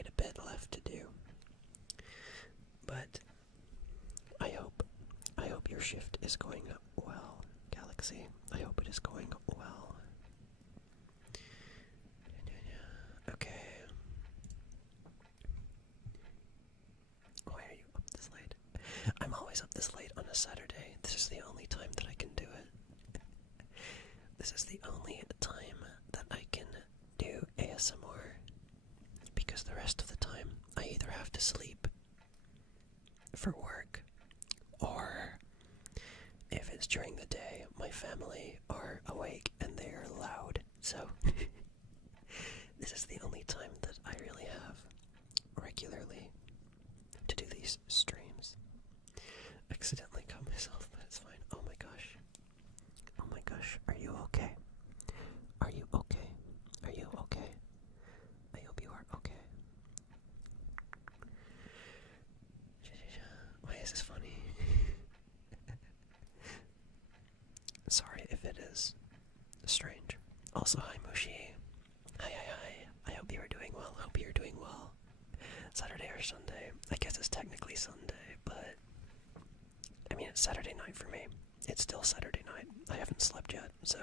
quite a bit left to do. But I hope your shift is going well, Galaxy. I hope it is going well. Okay. Why are you up this late? I'm always up this late on a Saturday. This is the only time that I can do it. This is the only time that I can do ASMR. Because the rest of the time, I either have to sleep for work, or if it's during the day, my family are awake and they are loud. So, this is the only time that I really have regularly to do these streams. Accidentally cut myself, but it's fine. Oh my gosh. Oh my gosh. Are you okay? Are you okay? Are you okay? I hope you are okay. Why is this funny? Sorry if it is strange. Also, hi Mushi. Hi. I hope you are doing well. Hope you're doing well. Saturday or Sunday. I guess it's technically Sunday, but I mean, it's Saturday night for me. It's still Saturday night. I haven't slept yet, so.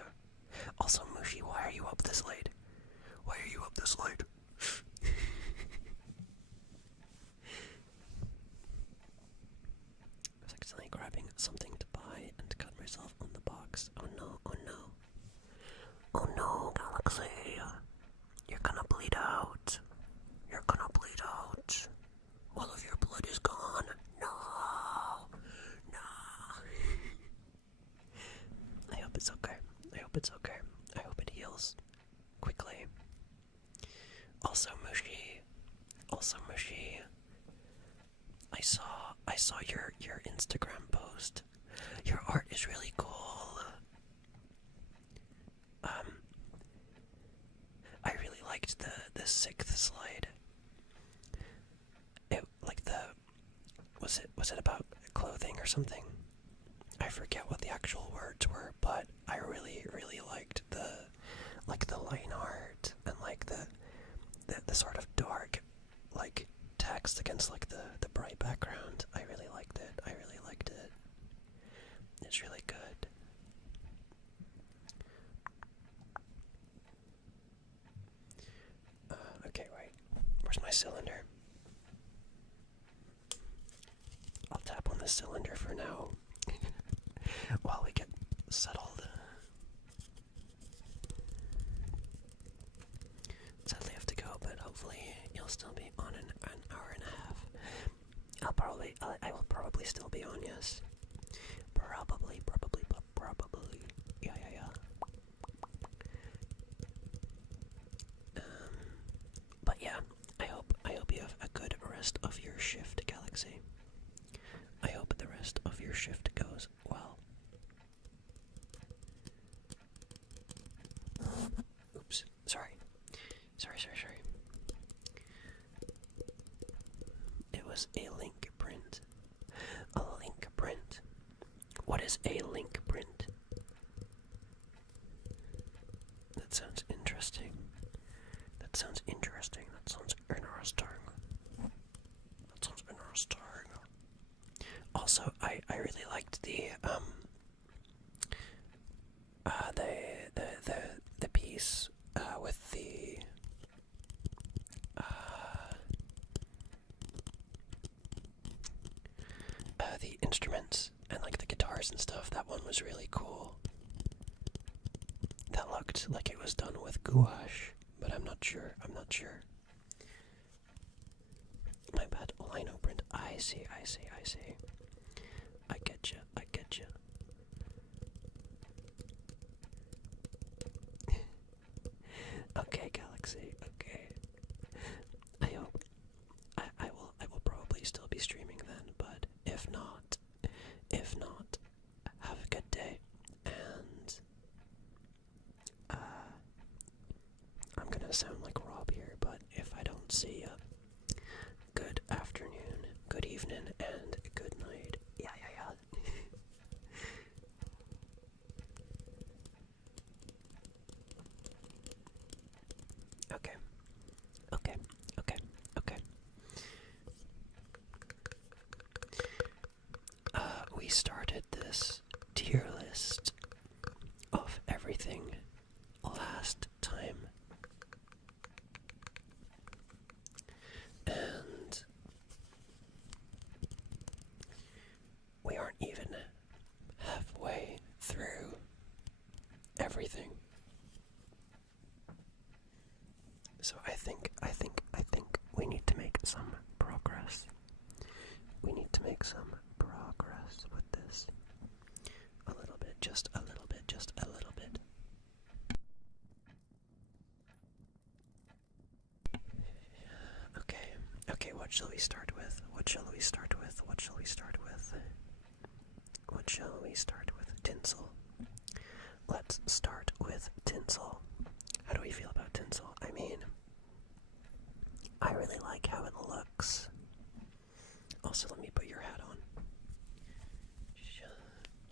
Also, Mushi, why are you up this late? Why are you up this late? I was accidentally grabbing something to buy and cut myself on the box. Oh no, oh no. Oh no, Galaxy. You're gonna bleed out. You're gonna bleed out. All of your blood is gone. No. No. I hope it's okay. I hope it's okay. I hope it heals quickly. Also, Mushi. I saw your Instagram post. Your art is really cool. I really liked the sixth slide. Was it about clothing or something? I forget what the actual words were, but I really liked the line art and the sort of dark text against the bright background. I really liked it. It's really good. Okay, wait. Where's my cylinder? I'll tap on the cylinder for now while we get settled. Sadly, I have to go, but hopefully you'll still be on an hour and a half. I will probably still be on, yes. Probably. Yeah. But yeah, I hope you have a good rest of your shift, Galaxy. I hope the rest of your shift goes well. Oops, sorry. It was a link print. A link print. What is a link print? That sounds interesting. That sounds interesting. Also, I really liked the piece with the instruments and the guitars and stuff. That one was really cool. That looked like it was done with gouache, but I'm not sure. My bad. Lino print. I see. I get you. Okay, Galaxy. Okay. I will probably still be streaming then, but if not, have a good day, and I'm gonna sound like Rob here, but if I don't see you, good afternoon, good evening, and good night. What shall we start with? What shall we start with? What shall we start with? What shall we start with? Tinsel. Let's start with tinsel. How do we feel about tinsel? I mean, I really like how it looks. Also, let me put your hat on.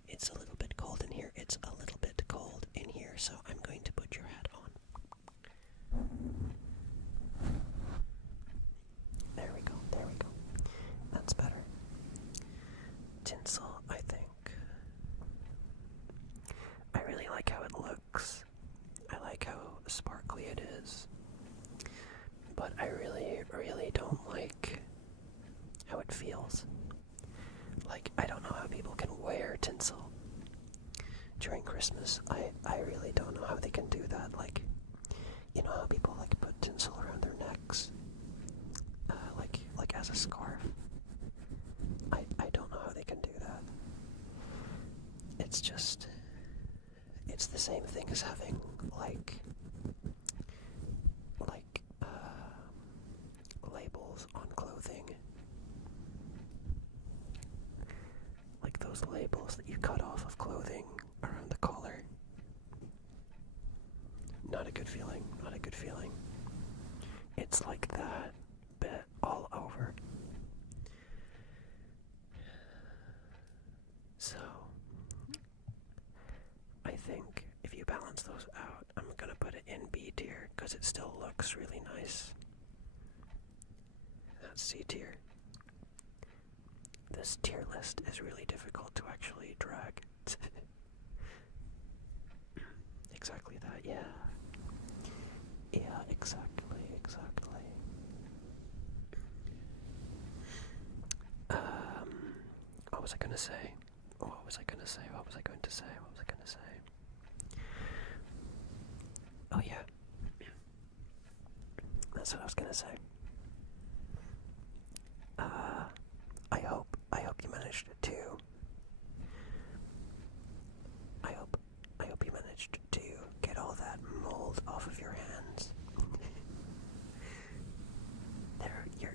It's a little bit cold in here. It's a little bit cold in here, so I'm going to put your hat on. There we go, there we go. That's better. Tinsel, I think. I really like how it looks. I like how sparkly it is. But I really, really don't like how it feels. Like, I don't know how people can wear tinsel during Christmas. I really don't know how they can do that. Like, you know how people like put tinsel around their necks, like as a scarf. I don't know how they can do that. It's just, it's the same thing as having like labels on clothing. Like those labels that you cut off of clothing around the collar. Not a good feeling, not a good feeling. It's like that, but all over. So, I think if you balance those out, I'm gonna put it in B tier, because it still looks really nice. That's C tier. This tier list is really difficult to actually drag. Exactly that, yeah. Yeah, exactly. What was I gonna say? What was I going to say? Oh yeah. That's what I was gonna say. I hope you managed to. I hope you managed to get all that mold off of your hands.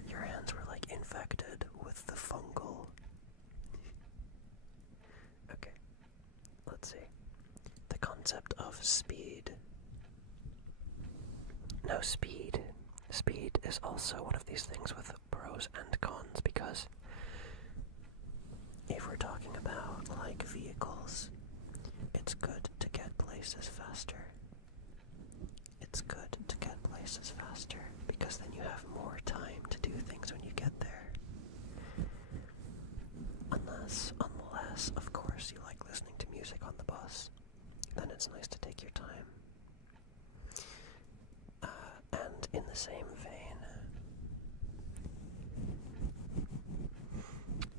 Your hands were like infected with the fungal. Okay, let's see. The concept of speed. Now speed is also one of these things with pros and cons, because if we're talking about like vehicles, it's good to get places faster. It's good to get places faster because then you have more time to do things when you get there. Unless, of course, you like listening to music on the bus, then it's nice to take your time. And in the same vein,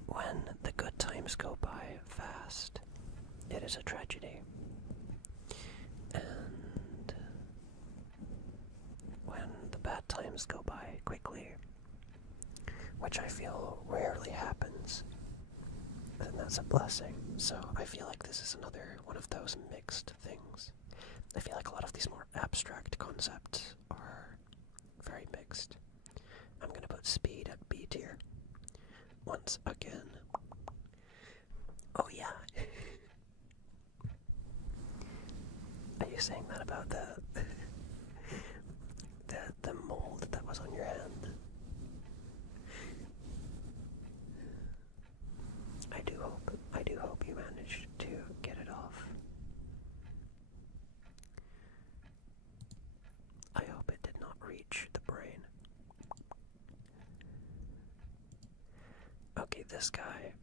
when the good times go by fast, it is a tragedy. And when the bad times go by quickly, which I feel rarely happens, then that's a blessing. So I feel like this is another one of those mixed things. I feel like a lot of these more abstract concepts are very mixed. I'm gonna put speed at B tier. Once again. Oh yeah. Are you saying that about the mold that was on your hand? I do hope you managed to get it off. I hope it did not reach the brain. Okay, this guy.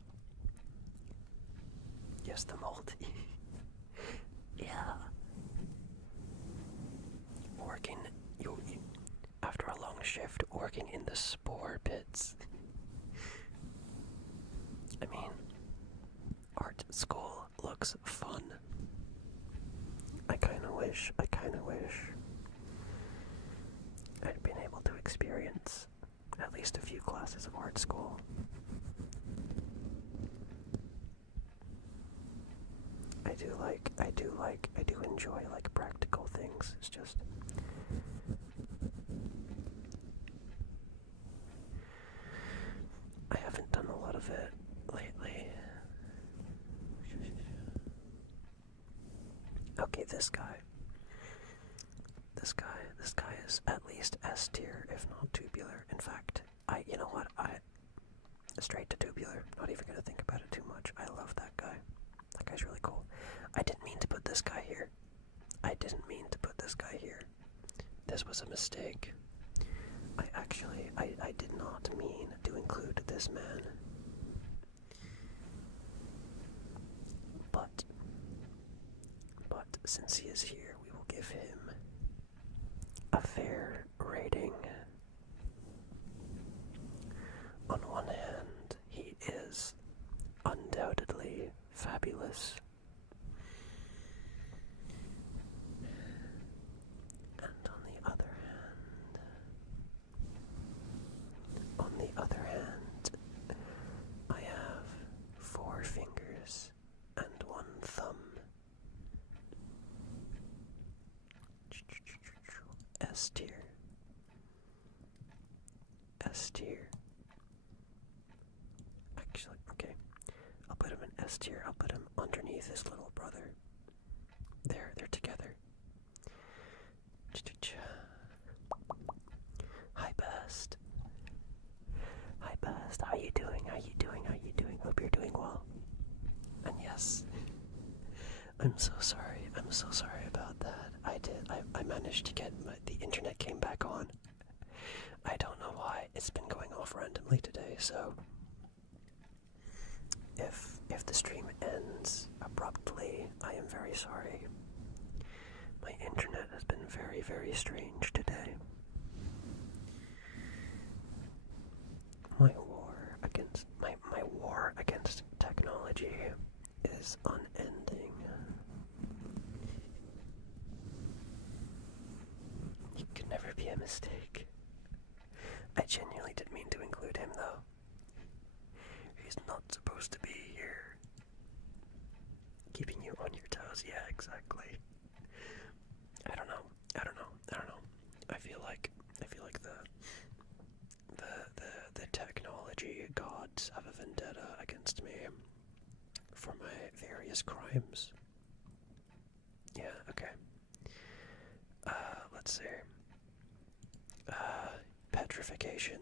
Yes, the mold. Yeah. Working, after a long shift, working in the spore pits. I mean, art school looks fun. I kinda wish I'd been able to experience at least a few classes of art school. I do enjoy like practical things. It's just Okay, this guy is at least S tier, if not tubular. In fact, you know what, straight to tubular. Not even gonna think about it too much. I love that guy. That guy's really cool. I didn't mean to put this guy here. This was a mistake. I did not mean to include this man. But since he is here, we will give him a fair rating. On one hand, he is undoubtedly fabulous. And on the other hand, I have 4 fingers and 1 thumb. S tier. Actually, okay. I'll put him in S tier. I'll put him underneath his little brother. There, they're together. Hi, Best. How you doing? Hope you're doing well. And yes, I'm so sorry about that. I managed to get the internet came back on. I don't know why. It's been going off randomly today, so if the stream ends abruptly, I am very sorry. My internet has been very, very strange today. My war against technology is unending. It could never be a mistake. I genuinely didn't mean to include him, though. He's not supposed to be here. Keeping you on your toes, yeah, exactly. I don't know. I feel like the technology gods have a vendetta against me for my various crimes. Yeah, okay. Let's see. Petrification.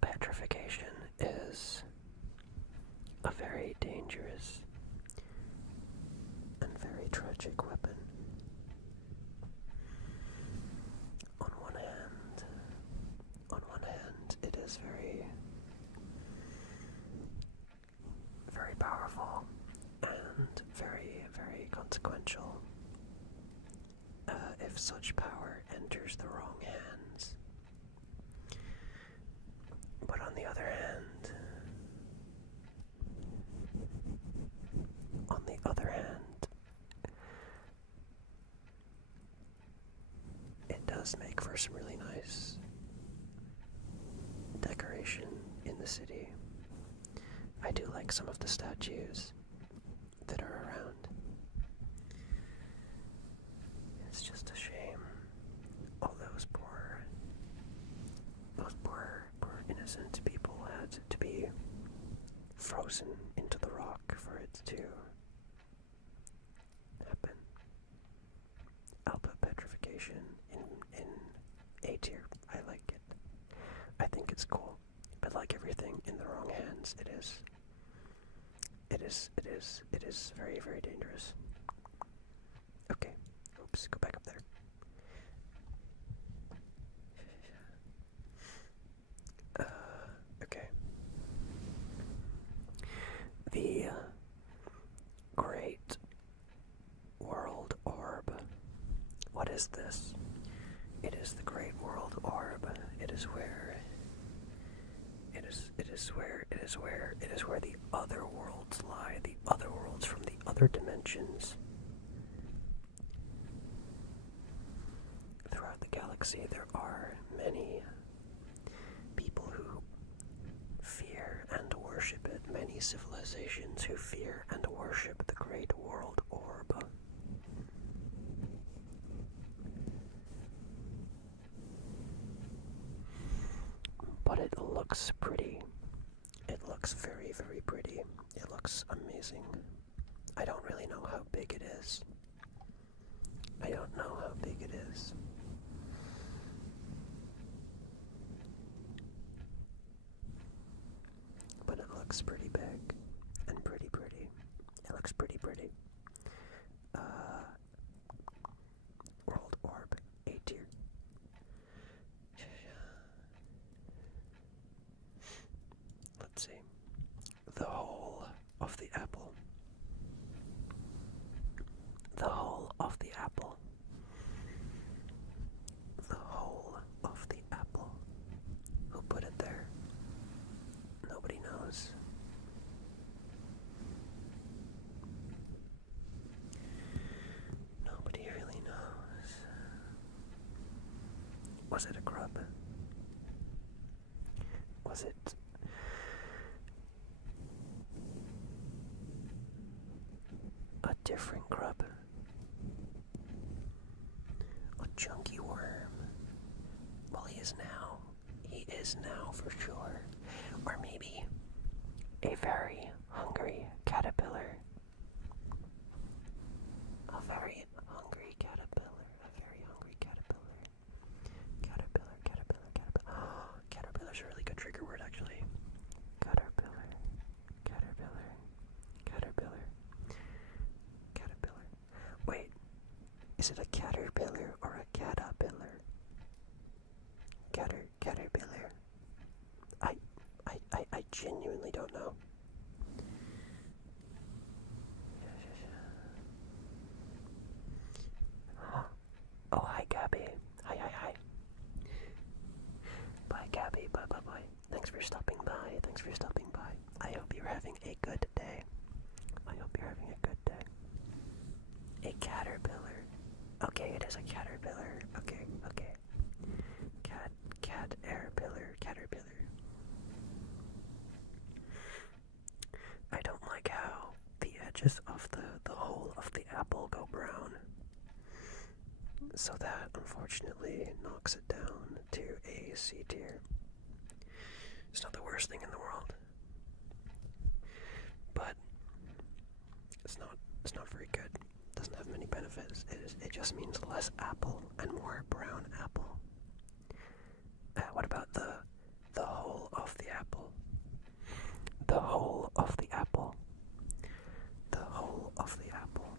Petrification is a very dangerous and very tragic weapon. On one hand, it is very, very powerful and very, very consequential. If such power enters the wrong hands. But on the other hand, it does make for some really nice decoration in the city. I do like some of the statues that are around. It's just a shame all those poor innocent people had to be frozen into the rock for it to happen. I'll put petrification in A tier. I like it. I think it's cool. But like everything in the wrong hands, it is very, very dangerous. Okay. Oops, go back up there. Okay. The Great World Orb. What is this? It is the Great World Orb. It is where the other worlds lie, the other worlds from the other dimensions. Throughout the galaxy, there are many people who fear and worship it, many civilizations who fear and worship the Great World Orb. But it looks pretty. looks very, very pretty. It looks amazing. I don't really know how big it is. I don't know how big it is. But it looks pretty big and pretty pretty. It looks pretty pretty. World Orb, A tier. Let's see. The whole of the apple. The whole of the apple. The whole of the apple. Who put it there? Nobody knows. Nobody really knows. Was it a grub? Was it a different grub? A chunky worm? Well, he is now. He is now for sure. Or maybe a very hungry caterpillar. A very hungry caterpillar. A very hungry caterpillar. Caterpillar, caterpillar, caterpillar. Oh, caterpillar's a really good trigger word, actually. Caterpillar, caterpillar, caterpillar, caterpillar. Wait, is it a caterpillar or a caterpillar? Caterpillar. I genuinely don't know. Oh, hi, Gabby. Hi. Bye, Gabby. Bye. Thanks for stopping by. I hope you're having a good day. A caterpillar. Okay, it is a caterpillar. Okay. Caterpillar. I don't like how the edges of the whole of the apple go brown. So that, unfortunately, knocks it down to a C tier. It's not the worst thing in the world. But it's not very good. It doesn't have many benefits. It just means less apple and more brown apple. What about the whole of the apple? The whole of the apple. The whole of the apple.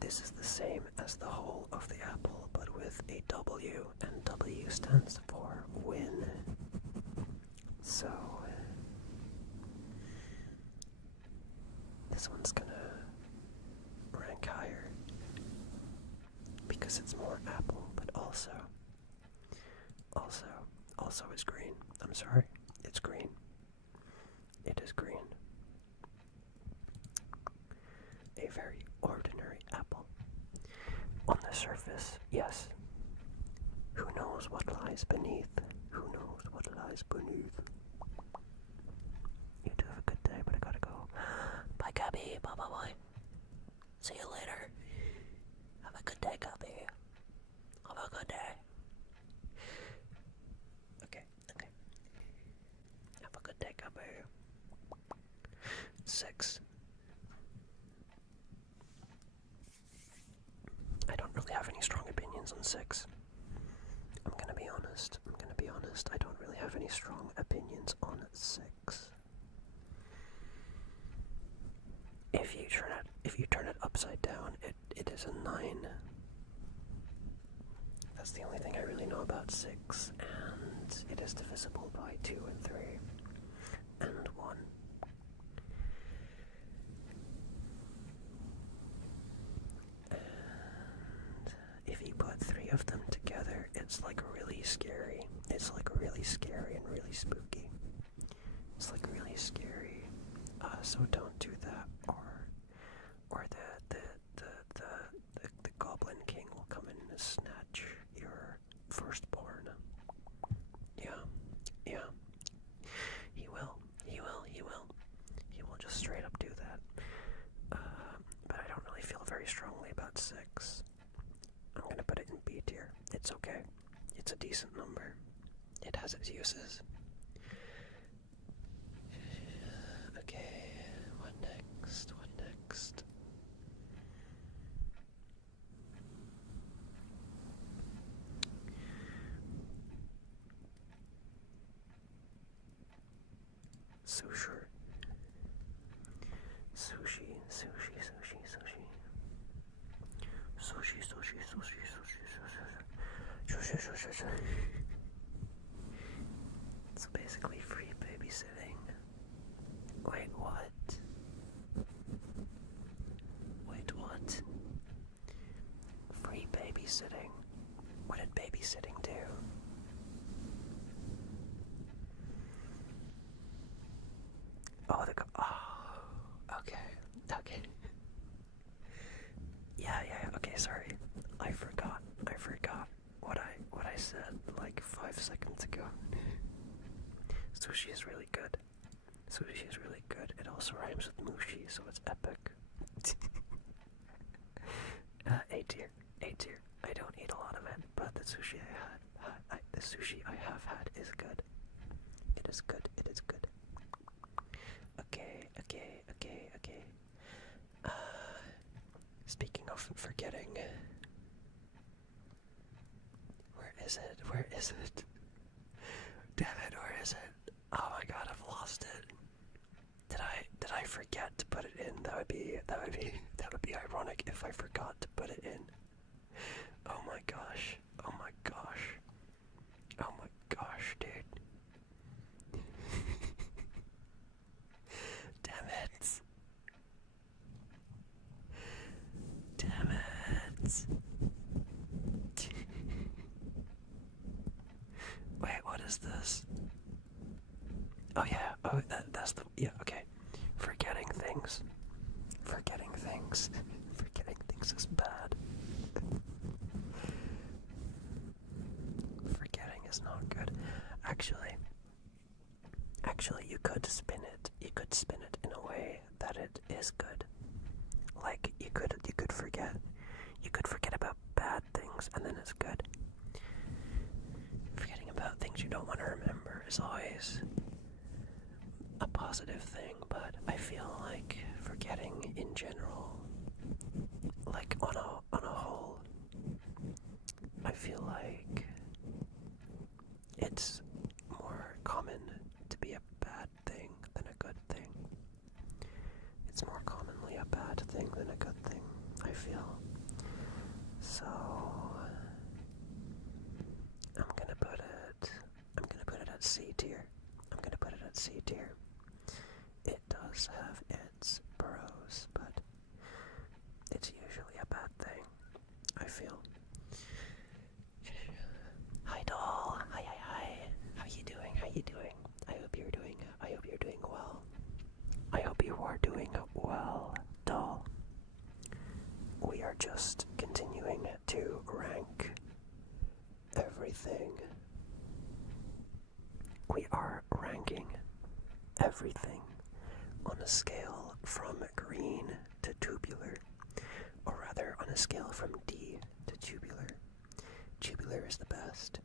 This is the same as the whole of the apple, but with a W, and W stands for win. So this one's gonna rank higher because it's more apple, but also it's green. I'm sorry, it's green. It is green. A very ordinary apple. On the surface, yes. Who knows what lies beneath? Who knows what lies beneath? You do have a good day, but I gotta go. Bye, Gabby. Bye. See you later. Have a good day, Gabby. Have a good day. Okay. Have a good day, Gabby. 6. I don't really have any strong opinions on 6. I'm gonna be honest. I don't really have any strong opinions on 6. If you turn it upside down, it is a 9. That's the only thing I really know about 6, and it is divisible by 2 and 3 and 1. And if you put 3 of them together, it's like really scary. It's like really scary and really spooky. It's like really scary. So don't do that, or the Goblin King will come in and snatch your firstborn. Yeah. He will. He will just straight up do that. But I don't really feel very strongly about 6. I'm gonna put it in B tier. It's okay. It's a decent number. It has its uses. Okay, what next? What next? Sushi. Sushi, sushi, sushi, sushi. Sushi, sushi, sushi, sushi, sushi. Sushi, sushi, sushi. It's basically free babysitting. Wait, what? Wait, what? Free babysitting? What did babysitting do? Oh, okay, okay. Yeah, okay, sorry. I forgot what I said like 5 seconds ago. Sushi is really good. Sushi is really good. It also rhymes with mushi, so it's epic. A tier, A tier. I don't eat a lot of it, but the sushi the sushi I have had is good. It is good. It is good. Okay. Speaking of forgetting, where is it? Where is it? Damn it! Where is it? Oh my god! I've lost it. Did I forget to put it in? That would be ironic if I forgot to put it in. Oh my gosh. Oh my gosh. Oh my gosh, dude. Damn it. Damn it. Wait, what is this? Oh yeah, that's the, yeah, okay. Forgetting things. Forgetting things. Forgetting things is bad. Forgetting is not good. Actually, you could spin it. You could spin it in a way that it is good. Like, you could forget. You could forget about bad things, and then it's good. Forgetting about things you don't want to remember is always a positive thing, but I feel like forgetting in general, like on a whole, I feel like it's more common to be a bad thing than a good thing. It's more commonly a bad thing than a good thing, I feel. So I'm gonna put it at C tier. I'm gonna put it at C tier. It does have its pros, but it's usually a bad thing, I feel. Hi doll. Hi. How you doing? I hope you're doing well. I hope you are doing well, doll. We are just continuing to rank everything. We are ranking everything on a scale from green to tubular, or rather on a scale from D to tubular. Tubular is the best,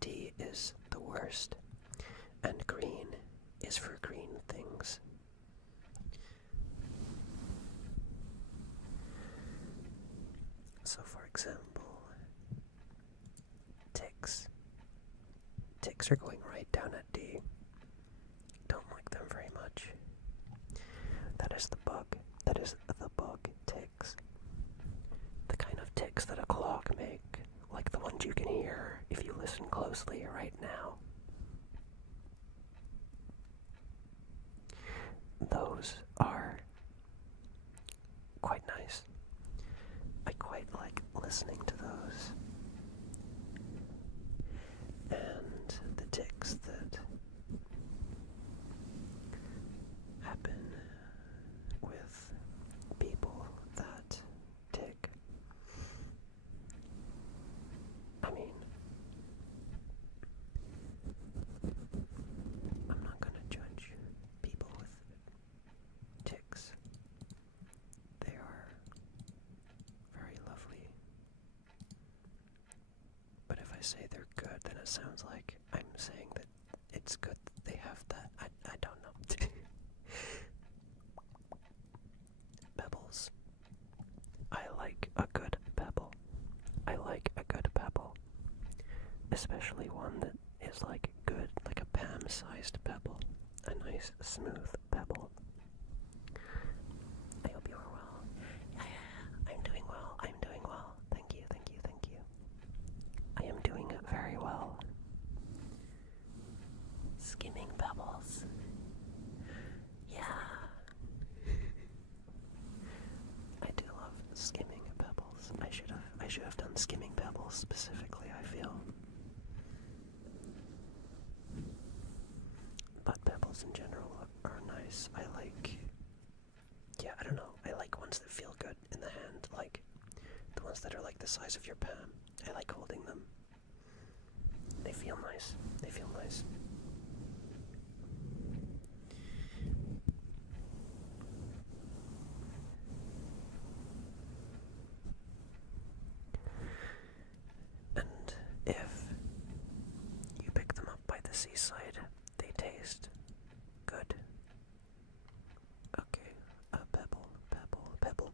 D is the worst, and green is for green things. So for example, ticks. Ticks are going right down at D. Don't like them very much. That is the bug. That is the bug ticks. The kind of ticks that a clock make, like the ones you can hear if you listen closely right now. Those are quite nice. I quite like listening to those. And the ticks that happen with people that tick. I mean, I'm not gonna judge people with ticks. They are very lovely. But if I say they're good, then it sounds like I'm saying that it's good that they have that. I don't know. one that is like good, like a palm-sized pebble. A nice, smooth pebble. I hope you are well. Yeah, I'm doing well. I'm doing well. Thank you, thank you, thank you. I am doing very well. Skimming pebbles. Yeah. I do love skimming pebbles. I should have done skimming pebbles specifically, I feel. But pebbles in general are nice. I don't know. I like ones that feel good in the hand, like the ones that are like the size of your palm. I like holding them. They feel nice. They feel nice. And if you pick them up by the seaside, they taste good. Okay, pebble, pebble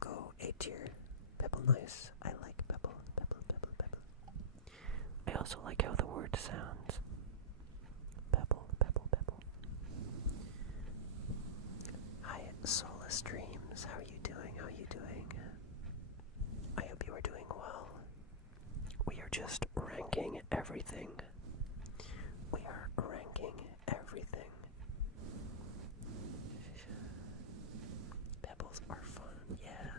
go, A tier, pebble nice. I like pebble. I also like how the word sounds. Pebble. Hi, Solace Dreams. How are you doing? I hope you are doing well. We are just ranking everything. Pebbles are fun, yeah.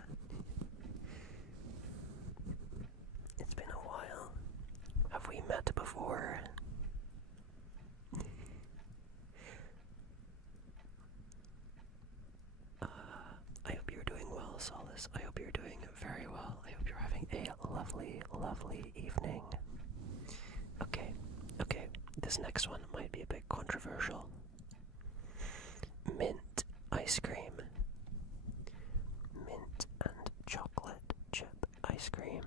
It's been a while. Have we met before? I hope you're doing well, Solace. I hope you're doing very well. I hope you're having a lovely, lovely evening. Okay. This next one might be a bit controversial. Mint ice cream. Mint and chocolate chip ice cream.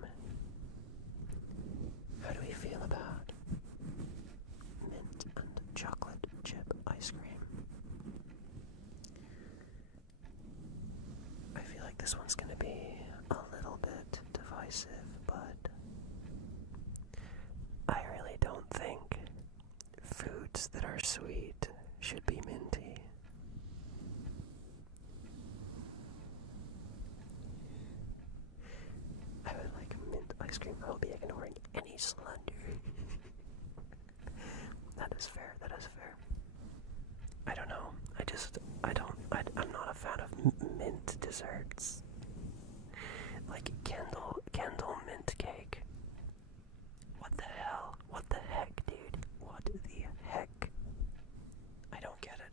How do we feel about mint and chocolate chip ice cream? I feel like this one's gonna be a little bit divisive, but I really don't think foods that are sweet should be minty. I would like mint ice cream. I will be ignoring any slander. That is fair. I don't know. I'm not a fan of mint desserts. Like candle mint cake. What the hell? What the heck, dude? What the heck? I don't get it.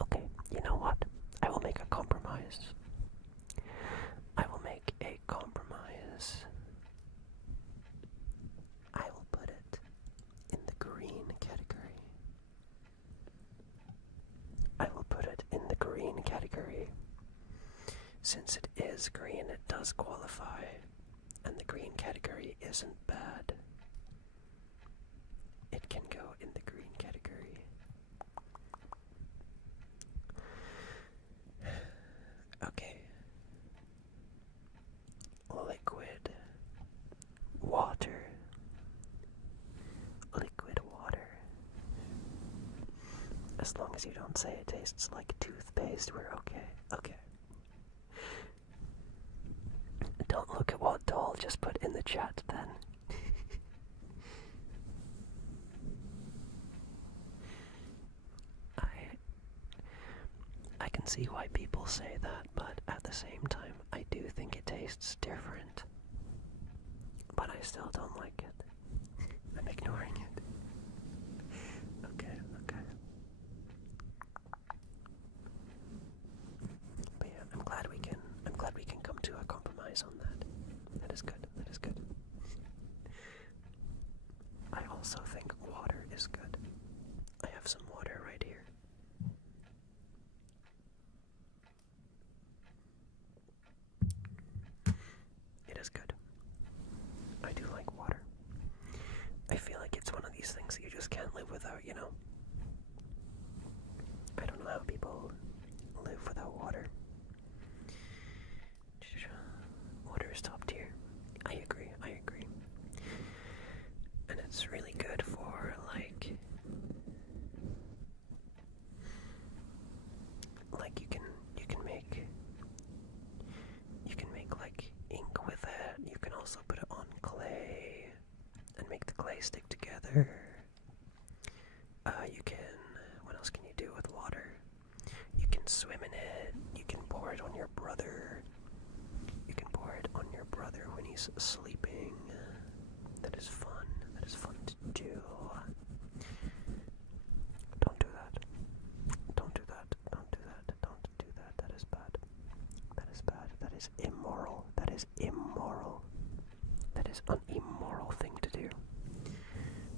Okay. You know what? I will make a compromise. I will put it in the green category. Since it is green, it does qualify, and the green category isn't bad. It can go in the green category. Okay. Liquid water. As long as you don't say it tastes like toothpaste, we're okay. Don't look at what doll just put in the chat then. I can see why people say that, but at the same time, I do think it tastes different. But I still don't like it. I'm ignoring it. Okay. But yeah, I'm glad we can come to a compromise on that. That is good. I also think water is good. I have some water right here. It is good. I do like water. I feel like it's one of these things that you just can't live without, you know? I don't swim in it. You can pour it on your brother. You can pour it on your brother when he's sleeping. That is fun. That is fun to do. Don't do that. Don't do that. Don't do that. Don't do that. That is bad. That is bad. That is immoral. That is immoral. That is an immoral thing to do.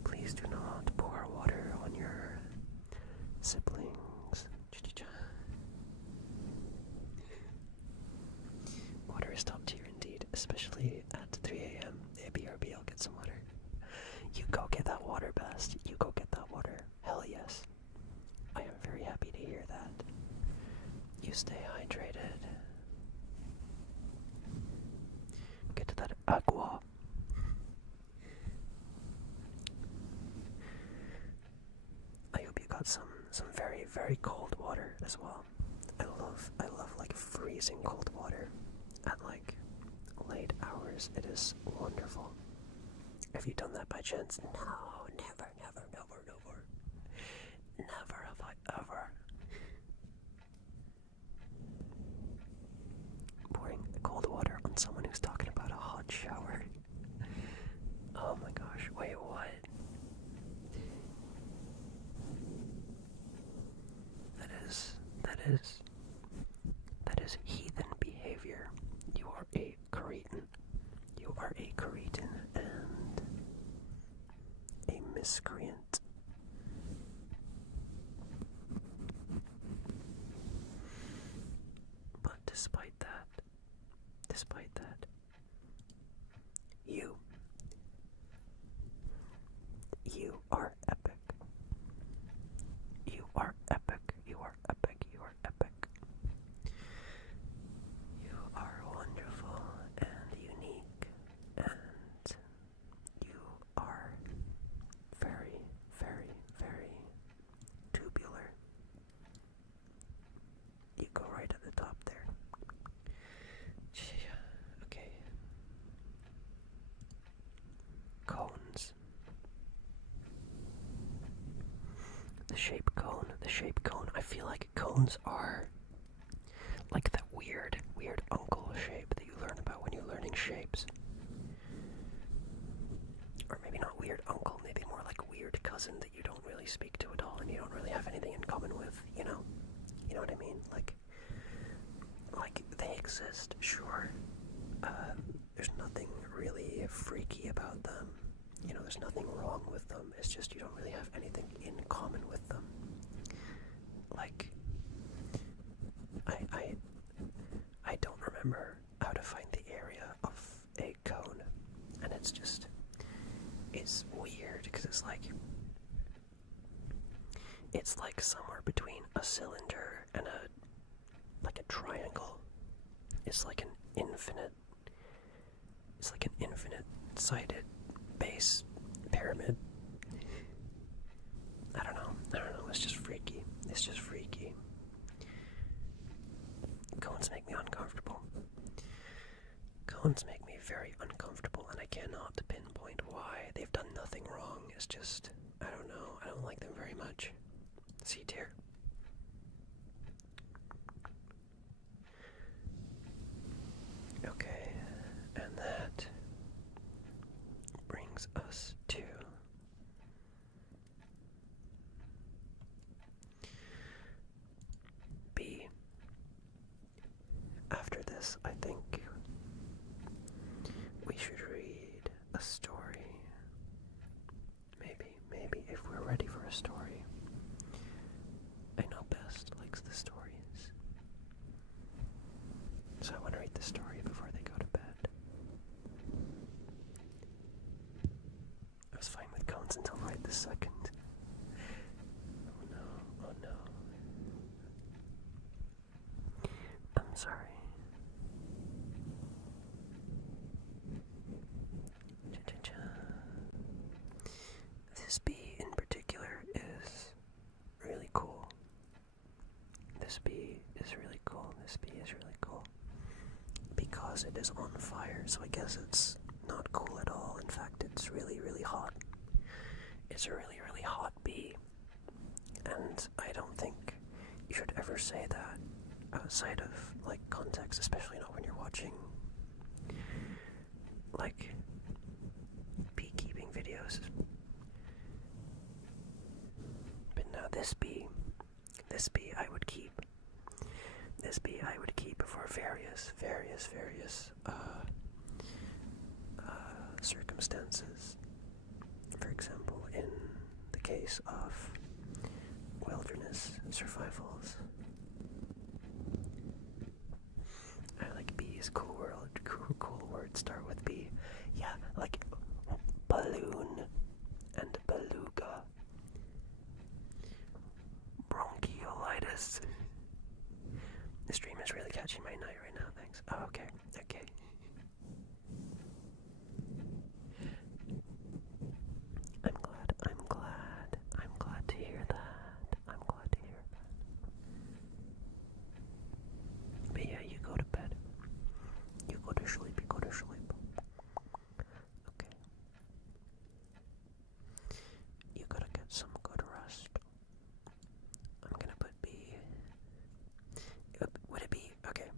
Please do not pour water on your siblings. Water is top tier indeed, especially at 3 a.m. BRB, I'll get some water. You go get that water, Best. You go get that water. Hell yes. I am very happy to hear that. You stay hydrated. Get to that agua. I hope you got some very, very cold water as well. I love like freezing cold water at like late hours. It is wonderful. Have you done that by chance? No, never, never, never, never. Never have I ever. Pouring cold water on someone who's talking about a hot shower. Oh my gosh, wait, what? That is heathen behavior. You are a cretin. You are a cretin and a miscreant. But despite that, you are epic. You are epic. You are epic. You are epic. You are wonderful and unique, and you are very, very, very tubular. You go right at the top there. Okay. Cones. The shape cone. I feel like cones are like that weird uncle shape that you learn about when you're learning shapes. Or maybe not weird uncle, maybe more like weird cousin that you don't really speak to at all and you don't really have anything in common with, you know? You know what I mean? Like they exist, sure. There's nothing really freaky about them. You know, there's nothing wrong with them. It's just you don't really have anything in common with them. Like, I don't remember how to find the area of a cone, and it's weird because it's like somewhere between a cylinder and a triangle. It's like an infinite sided base pyramid. I don't know, it's just freaky. Cones make me uncomfortable. Cones make me very uncomfortable, and I cannot pinpoint why. They've done nothing wrong. It's just, I don't know, I don't like them very much. C tier. Okay, and that brings us to B. After this, I think we should read a story. Maybe if we're ready for a story. I know Best likes the stories. So I want to read the story before they go to bed. I was fine with cones until right this second. Oh no. I'm sorry. This bee in particular is really cool. This bee is really cool. Because it is on fire, so I guess it's not cool at all. In fact, it's really, really hot. It's a really, really hot bee. And I don't think you should ever say that outside of like context, especially not when you're watching like beekeeping videos. But now this bee I would keep. This bee I would keep for various circumstances. For example, in the case of wilderness survivals. I like bees. Cool words start with B. Yeah, like balloon and beluga. Bronchiolitis. The stream is really catching my night right now, thanks. Oh, okay. I'm glad to hear that. But yeah, you go to bed. You go to sleep. Okay. You gotta get some good rest. I'm gonna put B. Would it be okay?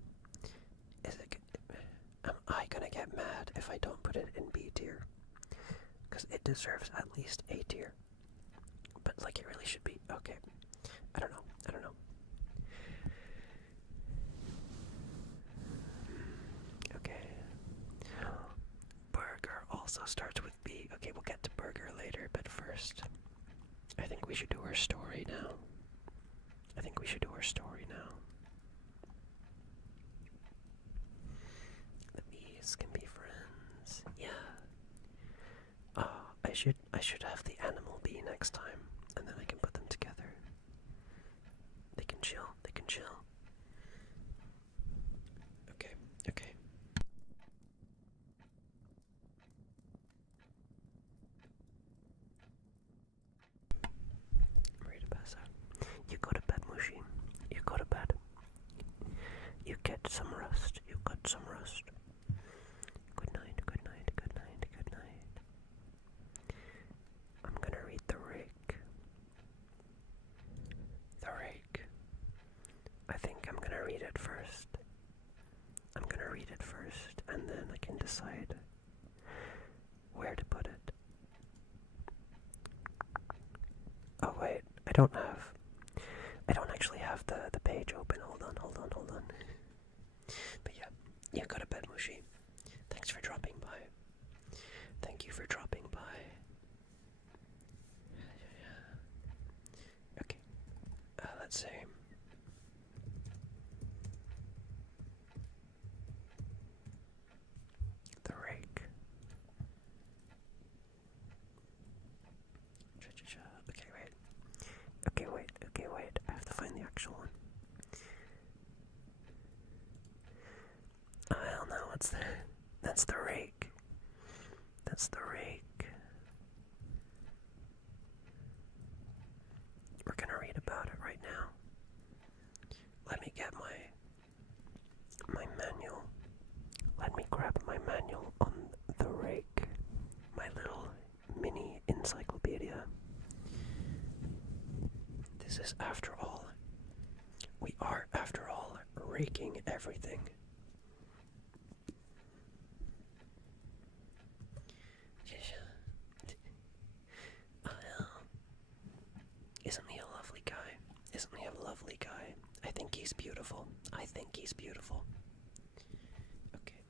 Am I gonna get mad if I don't put it in B tier? Because it deserves at least A tier. But like it really should be. Okay. I don't know. Okay. Burger also starts with B. Okay, we'll get to burger later, but first, I think we should do our story now. The bees can be friends. Yeah. I should have the animal bee next time, and then I can put them together. They can chill. Okay. I'm ready to pass out. You go to bed, Mushi. You go to bed. You get some rest. Good night. I'm gonna read the rake. I think I'm gonna read it first. And then I can decide where to put it. Oh wait, I don't actually have the page open. Hold on. But yeah, go to bed, Mushi. Thanks for dropping by. Thank you for dropping by. Okay, let's see. The rake. Okay, wait. I have to find the actual one. Oh, hell no, what's that? That's the rake. We're gonna read about it right now. Let me get my manual. Let me grab my manual on the rake. My little mini encyclopedia. This is we are after all raking everything. Isn't he a lovely guy? I think he's beautiful. Okay.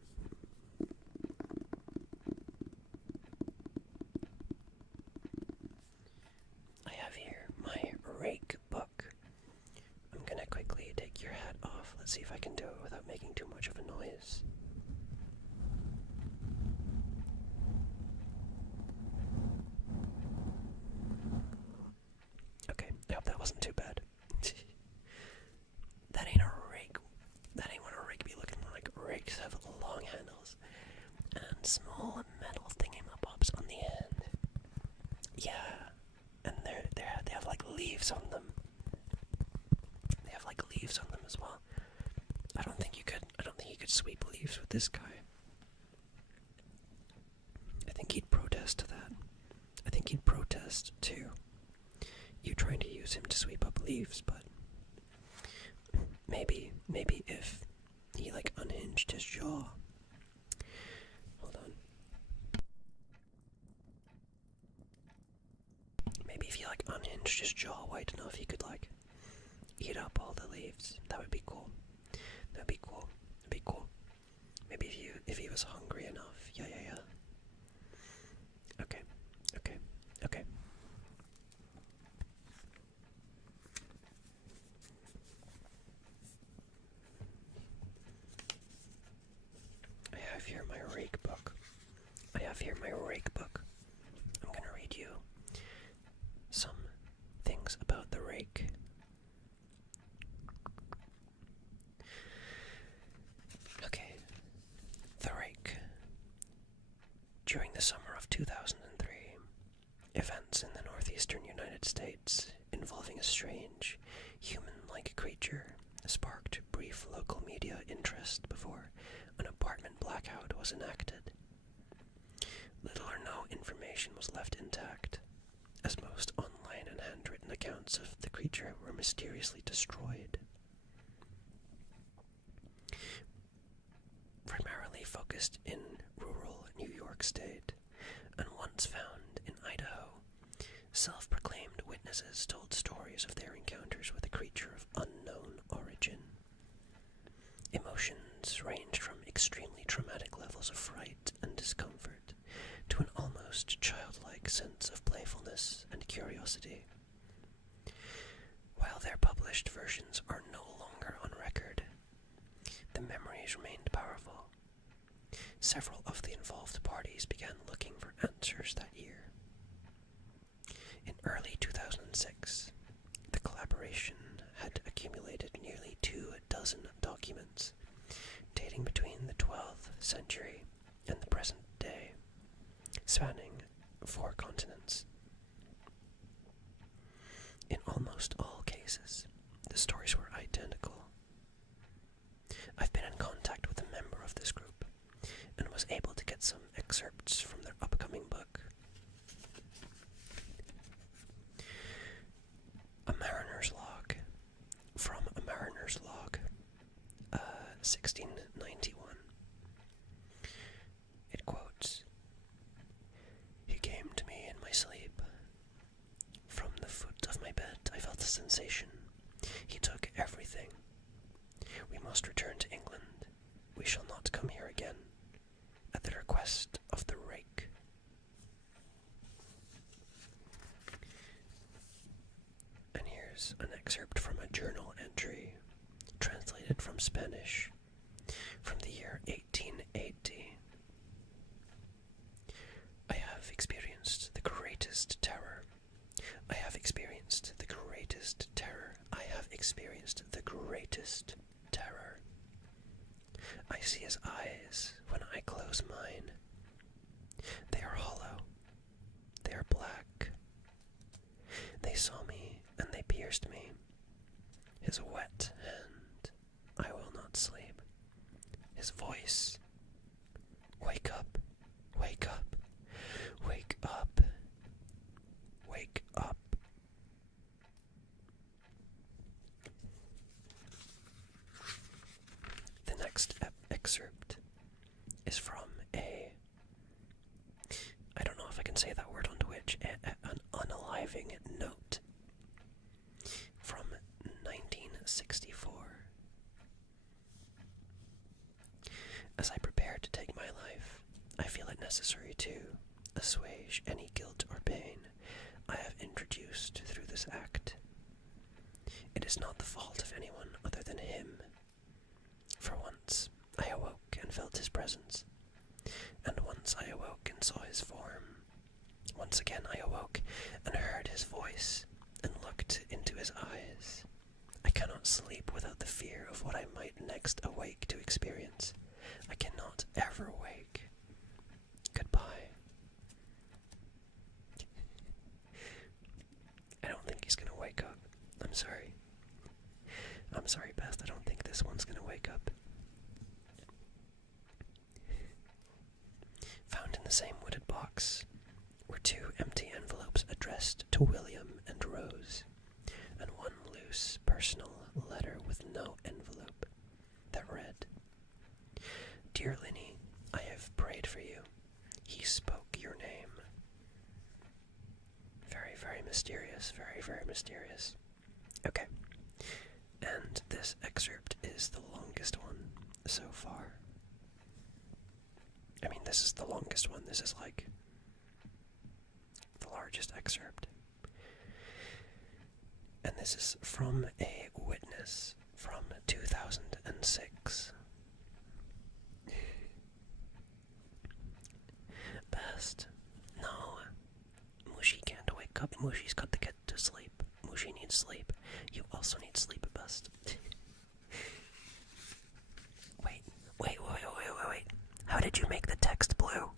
I have here my rake book. I'm gonna quickly take your hat off. Let's see if I can do it without making too much of a noise. Okay, I hope that wasn't too bad. That ain't a rake. That ain't what a rake be looking like. Rakes have long handles and small metal thingamabobs on the end. Yeah, and they have like leaves on them. As well. I don't think you could sweep leaves with this guy. I think he'd protest to that. I think he'd protest to you trying to use him to sweep up leaves, but maybe Maybe if he, like, unhinged his jaw. Hold on. Maybe if he, like, unhinged his jaw wide enough, he could, like, eat up all the leaves. That would be cool. That'd be cool. That'd be cool. Maybe if he was hungry enough. Yeah. Okay. I have here my rake book. I'm gonna read you some things about the rake. Okay. The rake. During the summer of 2003, events in the northeastern United States involving a strange, human-like creature sparked brief local media interest before an apartment blackout was enacted. Little or no information was left intact, as most online and handwritten accounts of the creature were mysteriously destroyed. Primarily focused in rural New York State, and once found in Idaho, self-proclaimed witnesses told stories of their encounters with a creature of unknown origin. Emotions ranged from extremely traumatic levels of fright and discomfort to an almost childlike sense of playfulness and curiosity. While their published versions are no longer on record, the memories remained powerful. Several of the involved parties began looking for answers that year. In early 2006, the collaboration had accumulated nearly 24 documents dating between the 12th century and the present day, spanning 4 continents. In almost all cases, the stories were identical. I've been in contact with a member of this group and was able to get some excerpts from their upcoming book. A Mariner's Log. From A Mariner's Log, 1691. It quotes, "He came to me in my sleep. From the foot of my bed I felt a sensation. He took everything. We must return to England. We shall not come here again. At the request of the rake." And here's an excerpt from a journal entry, translated from Spanish, from the year 1880. "I have experienced the greatest terror. I have experienced the greatest terror. I have experienced the greatest terror. I see his eyes when I close mine. They are hollow. They are black. They saw me and they pierced me. His wet hand, I will not sleep. His voice, wake up, wake up, wake up, wake up." The next excerpt is from I don't know if I can say that word on Twitch, an unaliving note from 1964. "As I prepare to take my life, I feel it necessary to assuage any guilt or pain I have introduced through this act. It is not the fault of anyone other than him. For once I awoke and felt his presence, and once I awoke and saw his form. Once again I awoke and heard his voice and looked into his eyes. I cannot sleep without the fear of what I might next awake to experience. I cannot ever wake. Goodbye." I don't think he's gonna wake up. I'm sorry. I'm sorry, Best. I don't think this one's gonna wake up. Found in the same wooded box were 2 empty envelopes addressed to William and Rose, and 1 loose personal letter with no envelope. Dear Linny, I have prayed for you. He spoke your name. Very, very mysterious. Very, very mysterious. Okay. And this excerpt is the longest one so far. I mean, this is the longest one. This is like the largest excerpt. And this is from a witness from 2006. Best. No. Mushy can't wake up. Mushy's got to get to sleep. Mushy needs sleep. You also need sleep, Best. Wait. How did you make the text blue?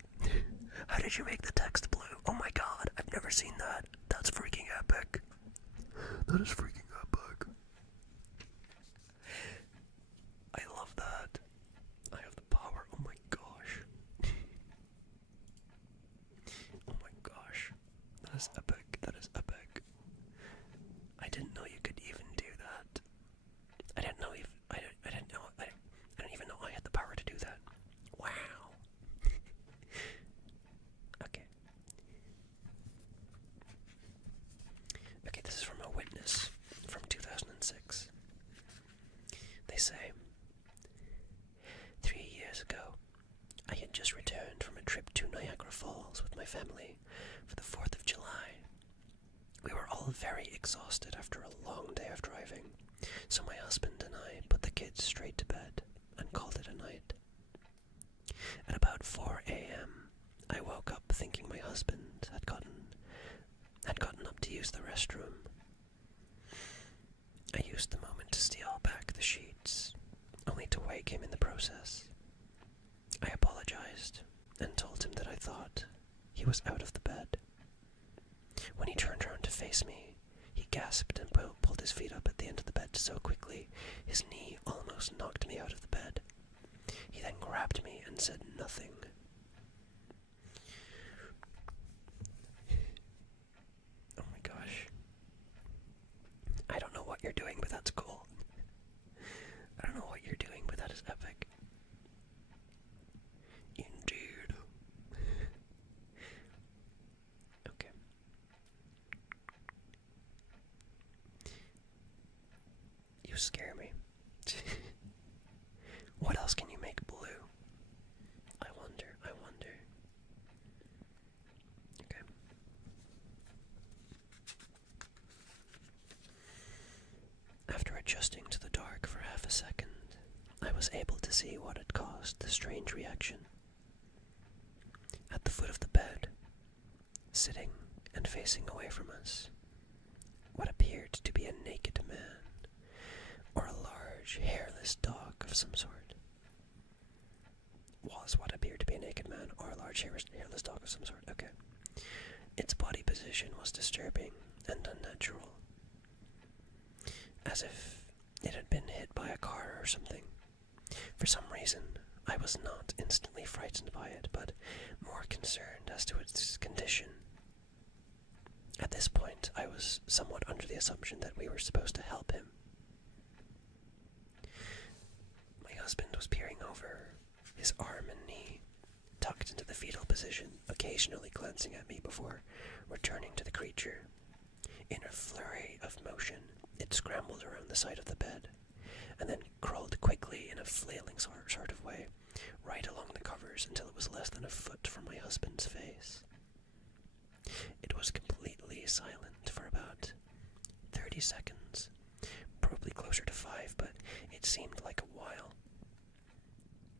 How did you make the text blue? Oh my god, I've never seen that. That's freaking epic. That is freaking epic. I love that. I have the power. Oh my gosh. Oh my gosh. That is epic. That is epic. I didn't know you could even do that. I didn't even know I had the power to do that. Wow. Okay. Okay, this is from a witness from 2006. They say, 3 years ago, I had just returned from a trip to Niagara Falls with my family for the 4th of July. We were all very exhausted after a long day of driving, so my husband and I put the kids straight to bed and called it a night. At about 4 a.m., I woke up thinking my husband had gotten up to use the restroom. I used the moment to steal back the sheets, only to wake him in the process. I apologized and told him that I thought he was out of the bed. When he turned around to face me, he gasped and pulled his feet up at the end of the bed so quickly his knee almost knocked me out of the bed. He then grabbed me and said nothing. Oh my gosh. I don't know what you're doing, but that's cool. I don't know what you're doing, but that is epic. Indeed. Okay. You scare me. What else can you make blue? I wonder. Okay. After adjusting to the dark for half a second, I was able to see what had caused the strange reaction. At the foot of the bed, sitting and facing away from us, what appeared to be a naked man, or a large, hairless dog of some sort. Was what appeared to be a naked man, or a large, hairless dog of some sort. Okay. Its body position was disturbing and unnatural, as if it had been hit by a car or something. For some reason, I was not instantly frightened by it, but more concerned as to its condition. At this point, I was somewhat under the assumption that we were supposed to help him. My husband was peering over, his arm and knee tucked into the fetal position, occasionally glancing at me before returning to the creature. In a flurry of motion, it scrambled around the side of the bed, and then crawled quickly in a flailing sort of way, right along the covers until it was less than a foot from my husband's face. It was completely silent for about 30 seconds, probably closer to 5, but it seemed like a while,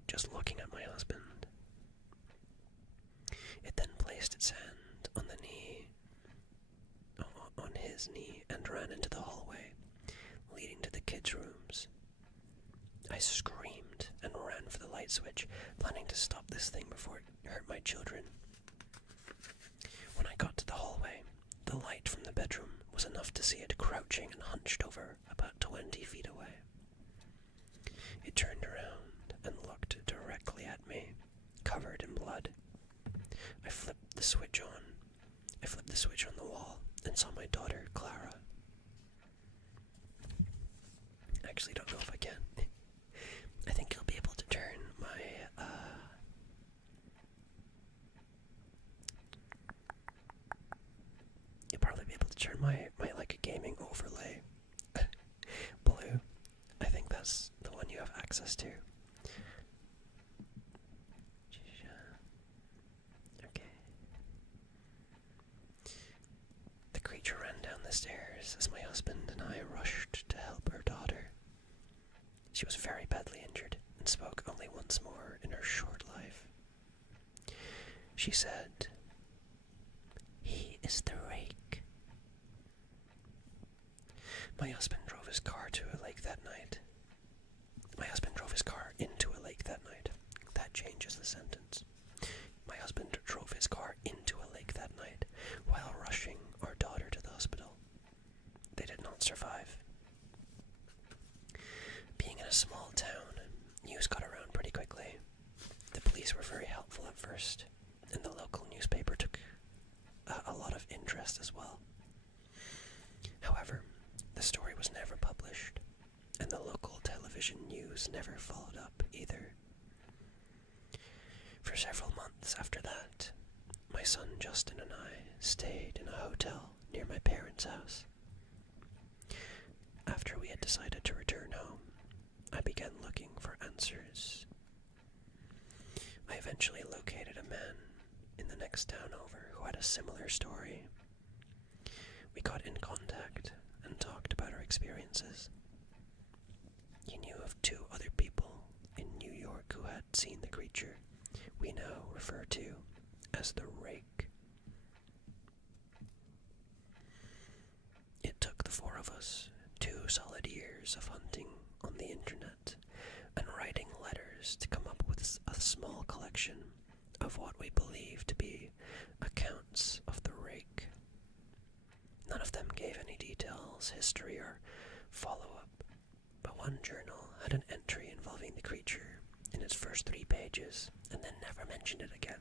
just looking at my husband. It then placed its hand on his knee, and ran into the hallway, leading to the kids' rooms. I screamed and ran for the light switch, planning to stop this thing before it hurt my children. When I got to the hallway, the light from the bedroom was enough to see it crouching and hunched over about 20 feet away. It turned around and looked directly at me, covered in blood. I flipped the switch on the wall, and saw my daughter, Clara. I actually don't know if I can. I think I'll be able to turn my my like a gaming overlay. Blue. I think that's the one you have access to. Okay. The creature ran down the stairs as my husband and I rushed to help her daughter. She was very badly injured and spoke only once more in her short life. She said, "He is the rake." My husband drove his car to a lake that night. My husband drove his car into a lake that night. That changes the sentence. My husband drove his car into a lake that night while rushing our daughter to the hospital. They did not survive. Being in a small town, news got around pretty quickly. The police were very helpful at first, and the local newspaper took a lot of interest as well. However, the story was never published, and the local television news never followed up either. For several months after that, my son Justin and I stayed in a hotel near my parents' house. After we had decided to return home, I began looking for answers. I eventually located a man in the next town over who had a similar story. We got in contact and talked about our experiences. He knew of 2 other people in New York who had seen the creature we now refer to as the rake. It took the 4 of us 2 solid years of hunting on the internet and writing letters to come up with a small collection of what we believe to be accounts of the rake. None of them gave any details, history, or follow-up, but one journal had an entry involving the creature in its first 3 pages and then never mentioned it again.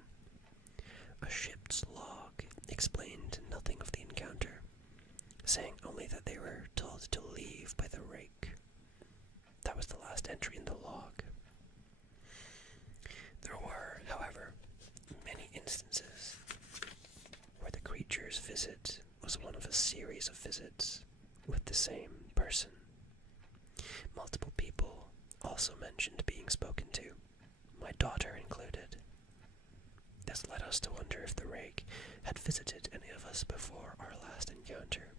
A ship's log explained nothing of the encounter, saying only that they were told to leave by the rake. That was the last entry in the log. There were, however, many instances where the creature's visit was one of a series of visits with the same person. Multiple people also mentioned being spoken to, my daughter included. This led us to wonder if the rake had visited any of us before our last encounter.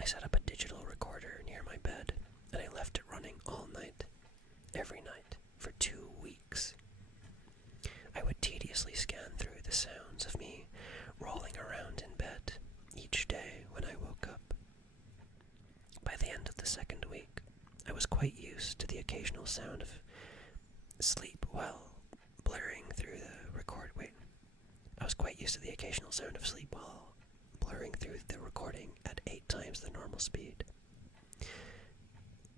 I set up a digital recorder near my bed, and I left it running all night, every night, for 2 weeks. I would tediously scan through the sounds of me rolling around in bed each day when I woke up. By the end of the 2nd week, I was quite used to the occasional sound of sleep while blurring through the record. I was quite used to the occasional sound of sleep while blurring through the recording at 8 times the normal speed.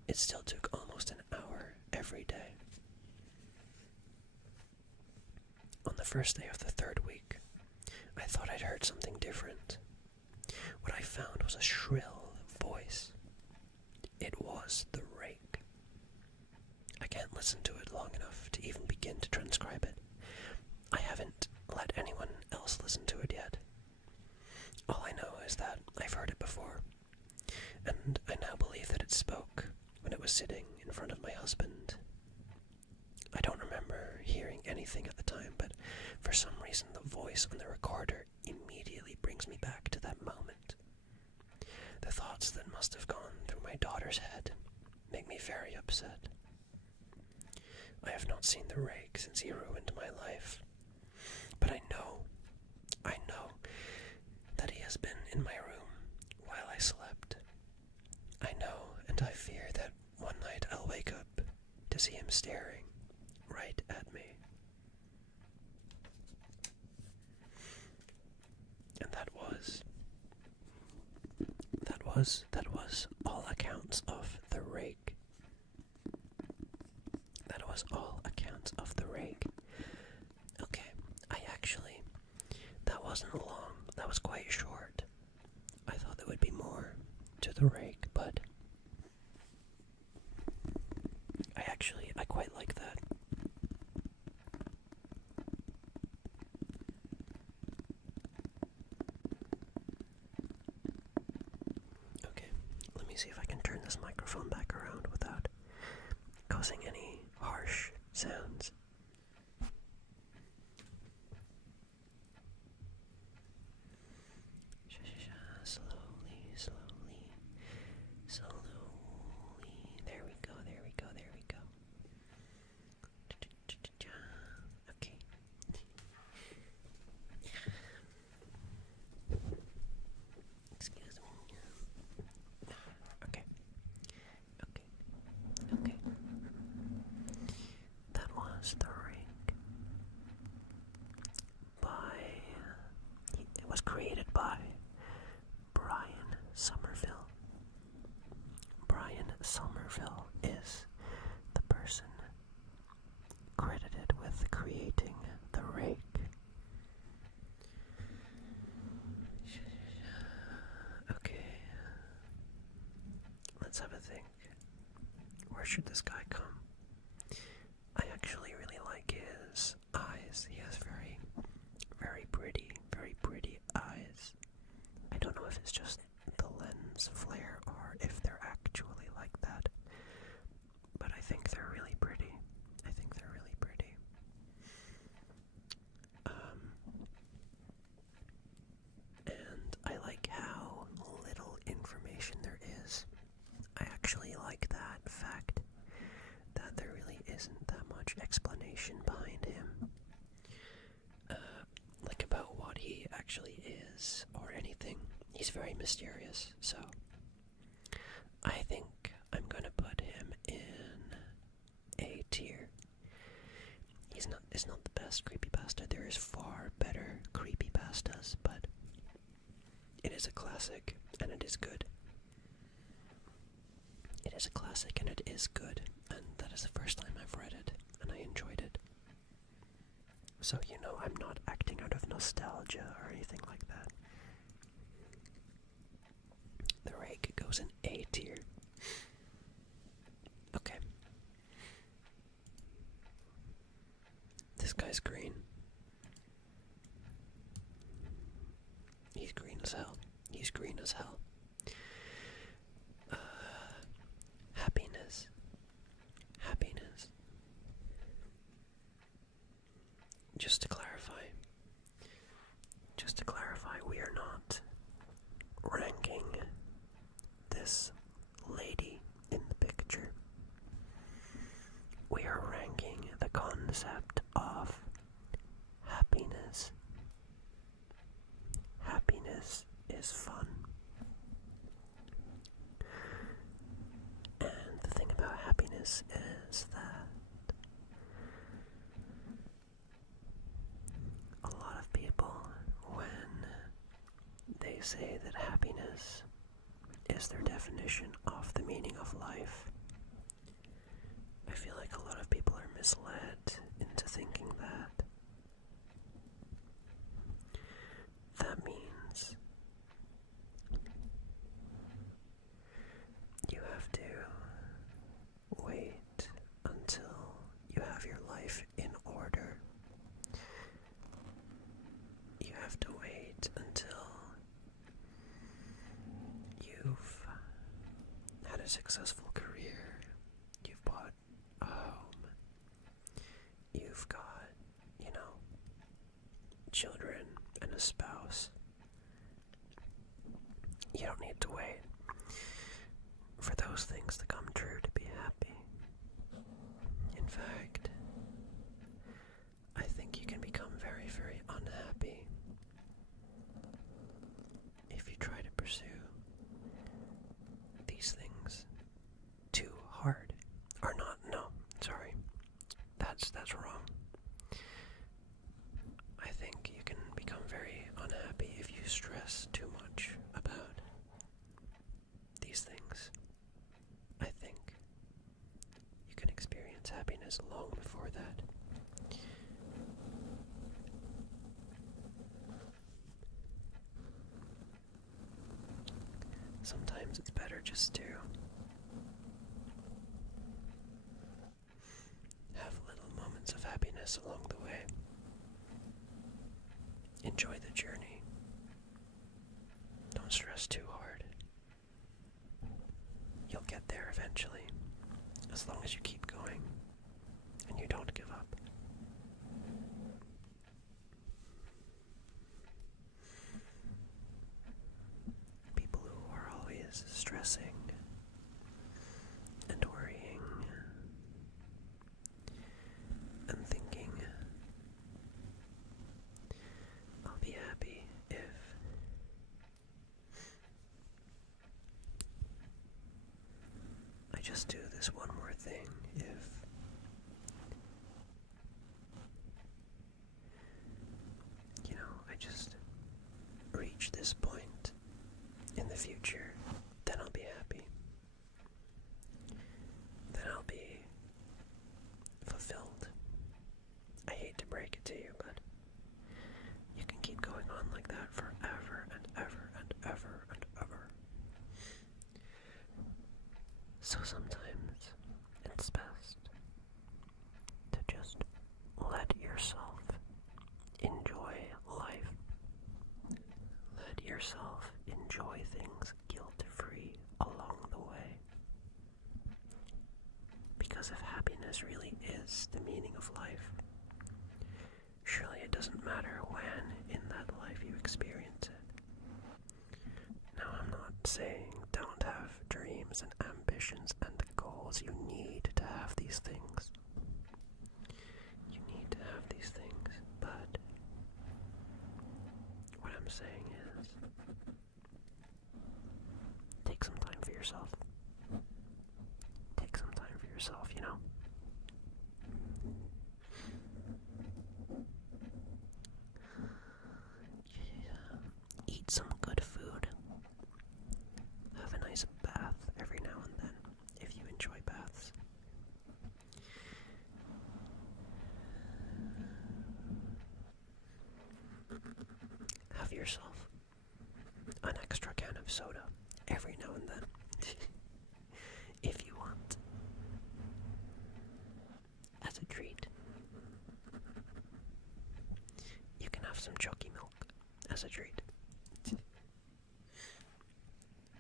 It still took almost an hour every day. On the first day of the 3rd week, I thought I'd heard something different. What I found was a shrill voice. It was the rake. I can't listen to it long enough to even begin to transcribe it. I haven't let anyone else listen to it yet. All I know is that I've heard it before, and I now believe that it spoke when it was sitting in front of my husband. I don't remember hearing anything at the time, but for some reason the voice on the recorder immediately brings me back to that moment. The thoughts that must have gone through my daughter's head make me very upset. I have not seen the rake since he ruined my life, but I know that he has been in my room while I slept. I know, and I fear that one night I'll wake up to see him staring right at me. And that was all accounts of the rake. That was all accounts of the rake. Okay, that wasn't long, that was quite short. I thought there would be more to the rake, but I quite like that. causing any harsh sounds. Slowly, slowly, slowly. There we go, there we go, there we go. Okay. Excuse me. Okay. Okay. Okay. That was the Rake it was created by Brian Somerville. Brian Somerville is the person credited with creating the Rake. Okay, let's have a think. Where should this guy come? I actually really like his eyes. He has very pretty eyes. I don't know if it's just the lens flare or if they're actually like that, but I think they're really pretty. And I like how little information there is. I actually like that fact that there really isn't that much explanation behind him. Like about what he actually is or anything. He's very mysterious, so I think I'm gonna put him in A tier. It's not the best creepypasta. There is far better creepypastas, but it is a classic and it is good. It is a classic and it is good, and that is the first time I've read it, and I enjoyed it. So, I'm not acting out of nostalgia or anything like that. The Rake goes in A tier. Okay. This guy's green. He's green as hell. He's green as hell. Happiness. Happiness. Just to clarify, we are not ranking this lady in the picture. We are ranking the concept of happiness. Happiness is fun. And the thing about happiness is that a lot of people, when they say that happiness is their definition of the meaning of life, I feel like a lot of people are misled into thinking that means you have to wait until you have your life in order. You have to wait until you've had a successful career, you've bought a home, you've got, children and a spouse. You don't need to wait for those things to come true to be happy. In fact, I think you can become very, very unhappy if you try to pursue these things too hard. Or not, no, sorry. That's wrong. I think you can become very unhappy if you stress too much about these things. I think you can experience happiness long before that. Sometimes it's better just to have little moments of happiness along the way. Enjoy the journey. Don't stress too hard. You'll get there eventually, as long as you keep going. let's do this one more thing. If I just reach this point in the future, then I'll be happy. Then I'll be fulfilled. I hate to break it to you, but you can keep going on like that forever and ever and ever and ever. So sometimes it's best to just let yourself enjoy life. Let yourself enjoy things guilt-free along the way. Because if happiness really is the meaning of life, surely it doesn't matter when in that life you experience it. Now, I'm not saying don't have dreams and ambitions and goals. You need to have these things. You need to have these things, but what I'm saying is, take some time for yourself. Take some time for yourself, Eat some good food. Have a nice bath every now and then, if you enjoy baths. Have yourself an extra can of soda every now and then, if you want, as a treat. You can have some chalky milk as a treat.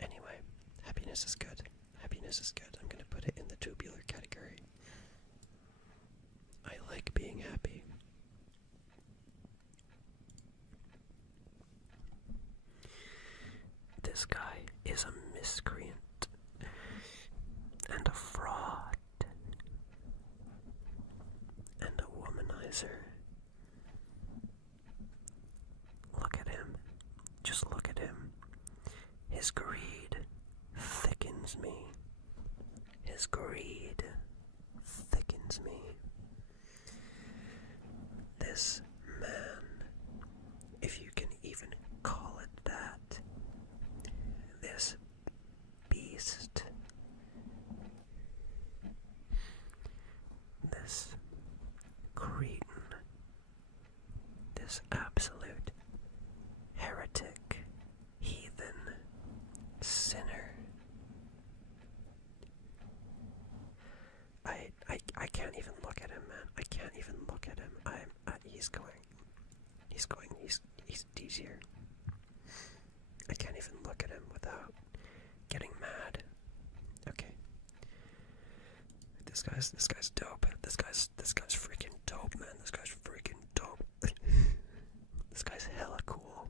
Anyway, happiness is good. Happiness is good. I'm going to put it in the tubular category. I like being happy. This guy is a miscreant and a fraud and a womanizer. Look at him. Just look at him. His greed thickens me. His greed thickens me. This man, if you can even call it that, this beast, this cretin, this absolute heretic, heathen, sinner. I can't even look at him, man. I can't even look at him. He's here. I can't even look at him without getting mad. Okay. This guy's dope. This guy's freaking dope, man. This guy's freaking dope. This guy's hella cool.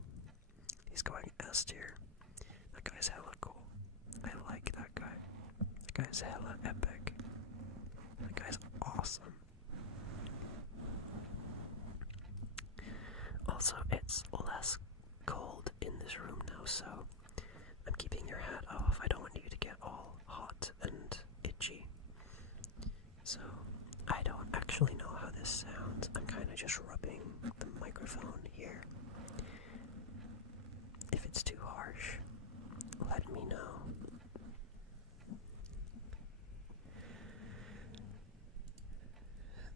He's going S tier. That guy's hella cool. I like that guy. That guy's hella epic. That guy's awesome. Also, it's less cold in this room now, so I'm keeping your hat off. I don't want you to get all hot and itchy. So, I don't actually know how this sounds. I'm kind of just rubbing the microphone here. If it's too harsh, let me know.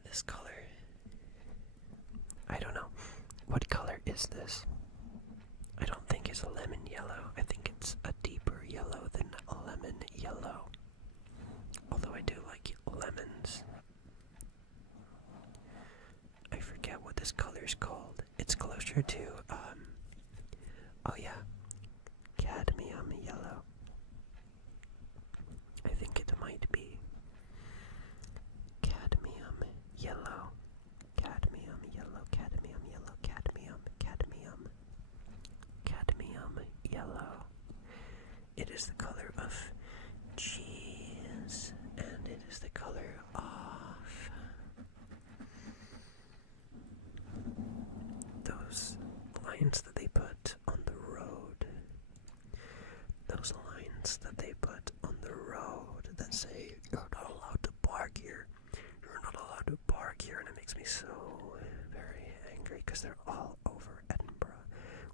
This color, I don't know. What color is this? I don't think it's a lemon yellow. I think it's a deeper yellow than a lemon yellow. Although I do like lemons. I forget what this color's called. It's closer to, oh yeah, cadmium yellow. I think it might be cadmium yellow. Cadmium yellow, cadmium yellow, cadmium, cadmium, cadmium yellow. It is the color of cheese, and it is the color of those lines that they put on the road. Those lines that they put on the road that say so very angry because they're all over Edinburgh.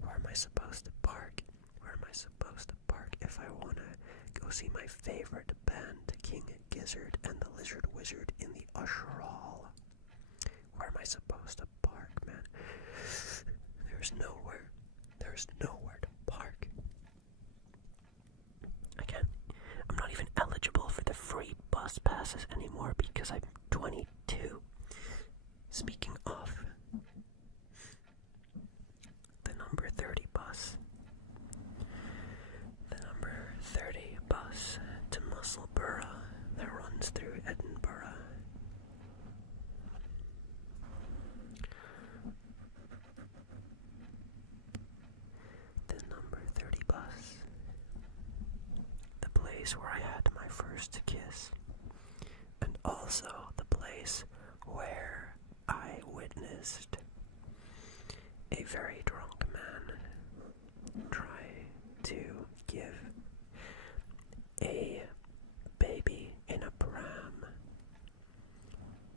Where am I supposed to park? Where am I supposed to park if I want to go see my favorite band, King Gizzard and the Lizard Wizard in the Usher Hall? Where am I supposed to park, man? There's nowhere to park. I'm not even eligible for the free bus passes anymore because I'm 22. Speaking of, the number 30 bus. The number 30 bus to Musselburgh that runs through Edinburgh. The number 30 bus. The place where I had my first kiss. And also the place where I witnessed a very drunk man try to give a baby in a pram.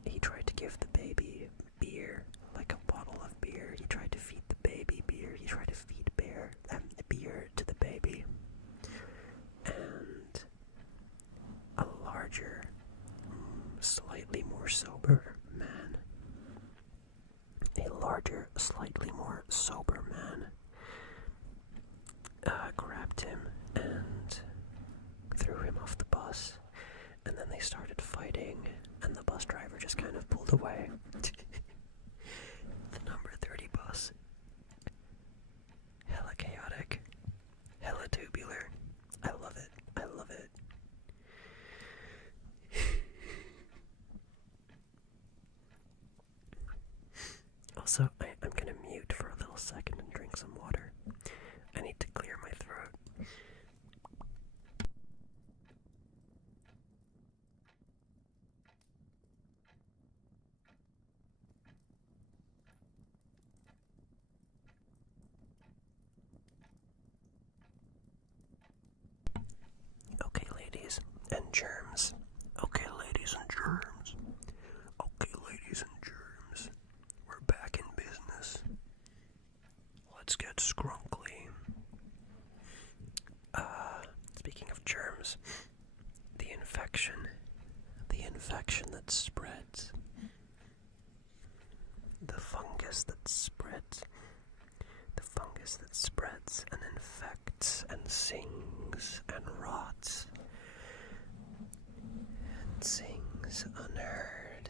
He tried to give the baby beer, like a bottle of beer. He tried to feed the baby beer. He tried to feed beer to the baby. And a larger, slightly more sober man, grabbed him and threw him off the bus, and then they started fighting, and the bus driver just kind of pulled away. The number 30 bus. Hella chaotic. Hella tubular. I love it. Also, I'm gonna mute for a little second and drink some water. I need to clear my throat. Okay, ladies and germs. We're back in business. Let's get scrunkly. Speaking of germs, the infection that spreads, the fungus that spreads and infects and sings and rots and sings unheard,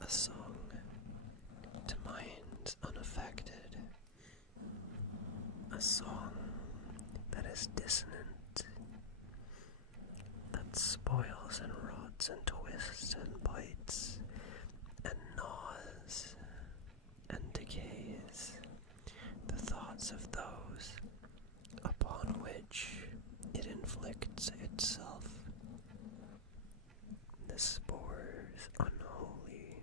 a song to minds unaffected, a song that is dissonant, that spoils and rots and twists and bites and gnaws and decays the thoughts of those upon which it inflicts itself. The spores unholy.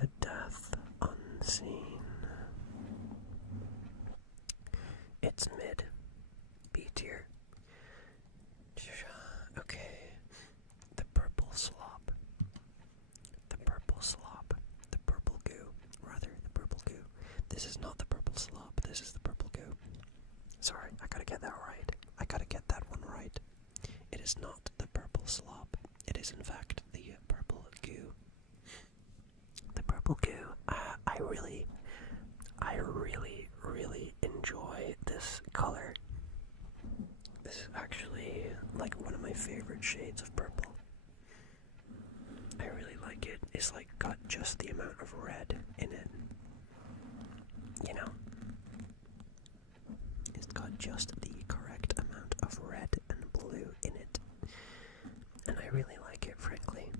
The death unseen. It's mid. B tier. Okay. The purple slop. The purple goo. Rather, the purple goo. This is not the purple slop. This is the purple goo. Sorry, I gotta get that right. I gotta get that one right. It is not the purple slop. It is, in fact, the purple goo. The purple goo. I really enjoy this color. This is actually like one of my favorite shades of purple. I really like it. It's like got just the amount of red in it. You know? It's got just the correct amount of red and blue in it. And I really like it, frankly.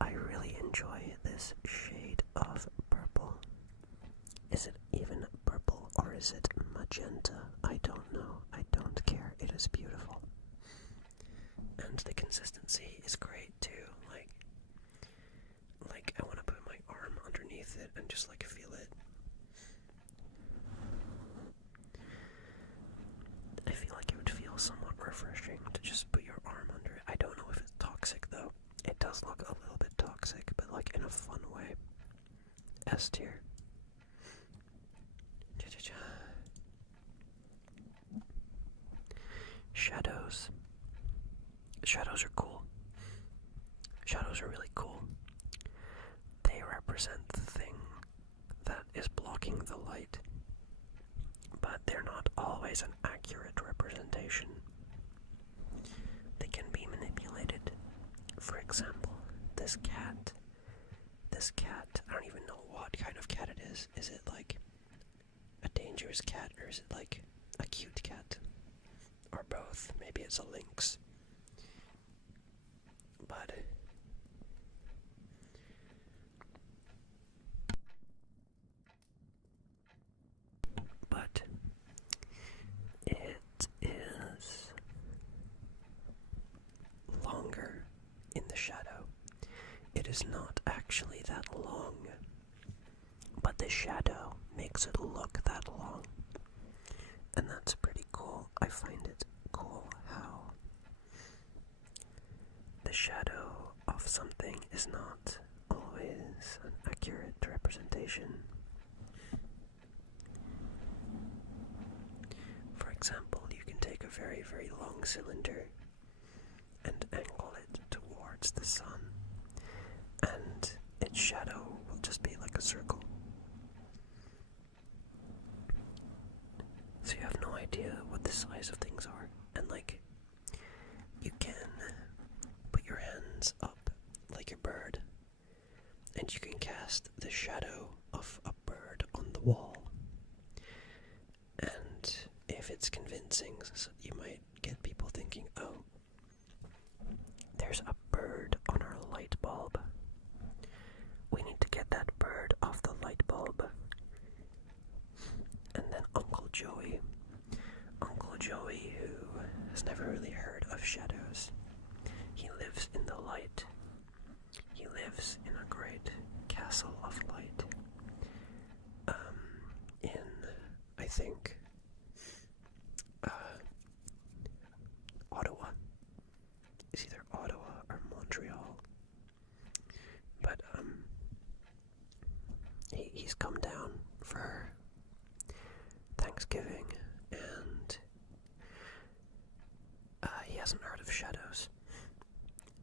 I really enjoy this shade of purple. Is it even purple or is it magenta? I don't know. I don't care. It is beautiful. And the consistency is great too. Like I want to put my arm underneath it and just like feel it. I feel like it would feel somewhat refreshing to just put S tier. Shadows. Shadows are cool. Shadows are really cool. They represent the thing that is blocking the light, but they're not always an accurate representation. They can be manipulated. For example, this cat, I don't even know what kind of cat it is. Is it like a dangerous cat, or is it like a cute cat? Or both. Maybe it's a lynx. But it is longer in the shadow. It is not actually that long, but the shadow makes it look that long. And that's pretty cool. I find it cool how the shadow of something is not always an accurate representation. For example, you can take a very, very long cylinder and angle it towards the sun, and its shadow will just be like a circle. So you have no idea what the size of things are, and like, you can put your hands up like a bird, and you can cast the shadow of a bird on the wall. And if it's convincing, so you might get people thinking, oh, there's a bird on our light bulb. We need to get that bird off the light bulb. And then Uncle Joey, who has never really heard of shadows, he lives in the light. He lives in a great castle of light. In, I think, Ottawa. It's either Ottawa or Montreal. But he's come down for Thanksgiving, and he hasn't heard of shadows.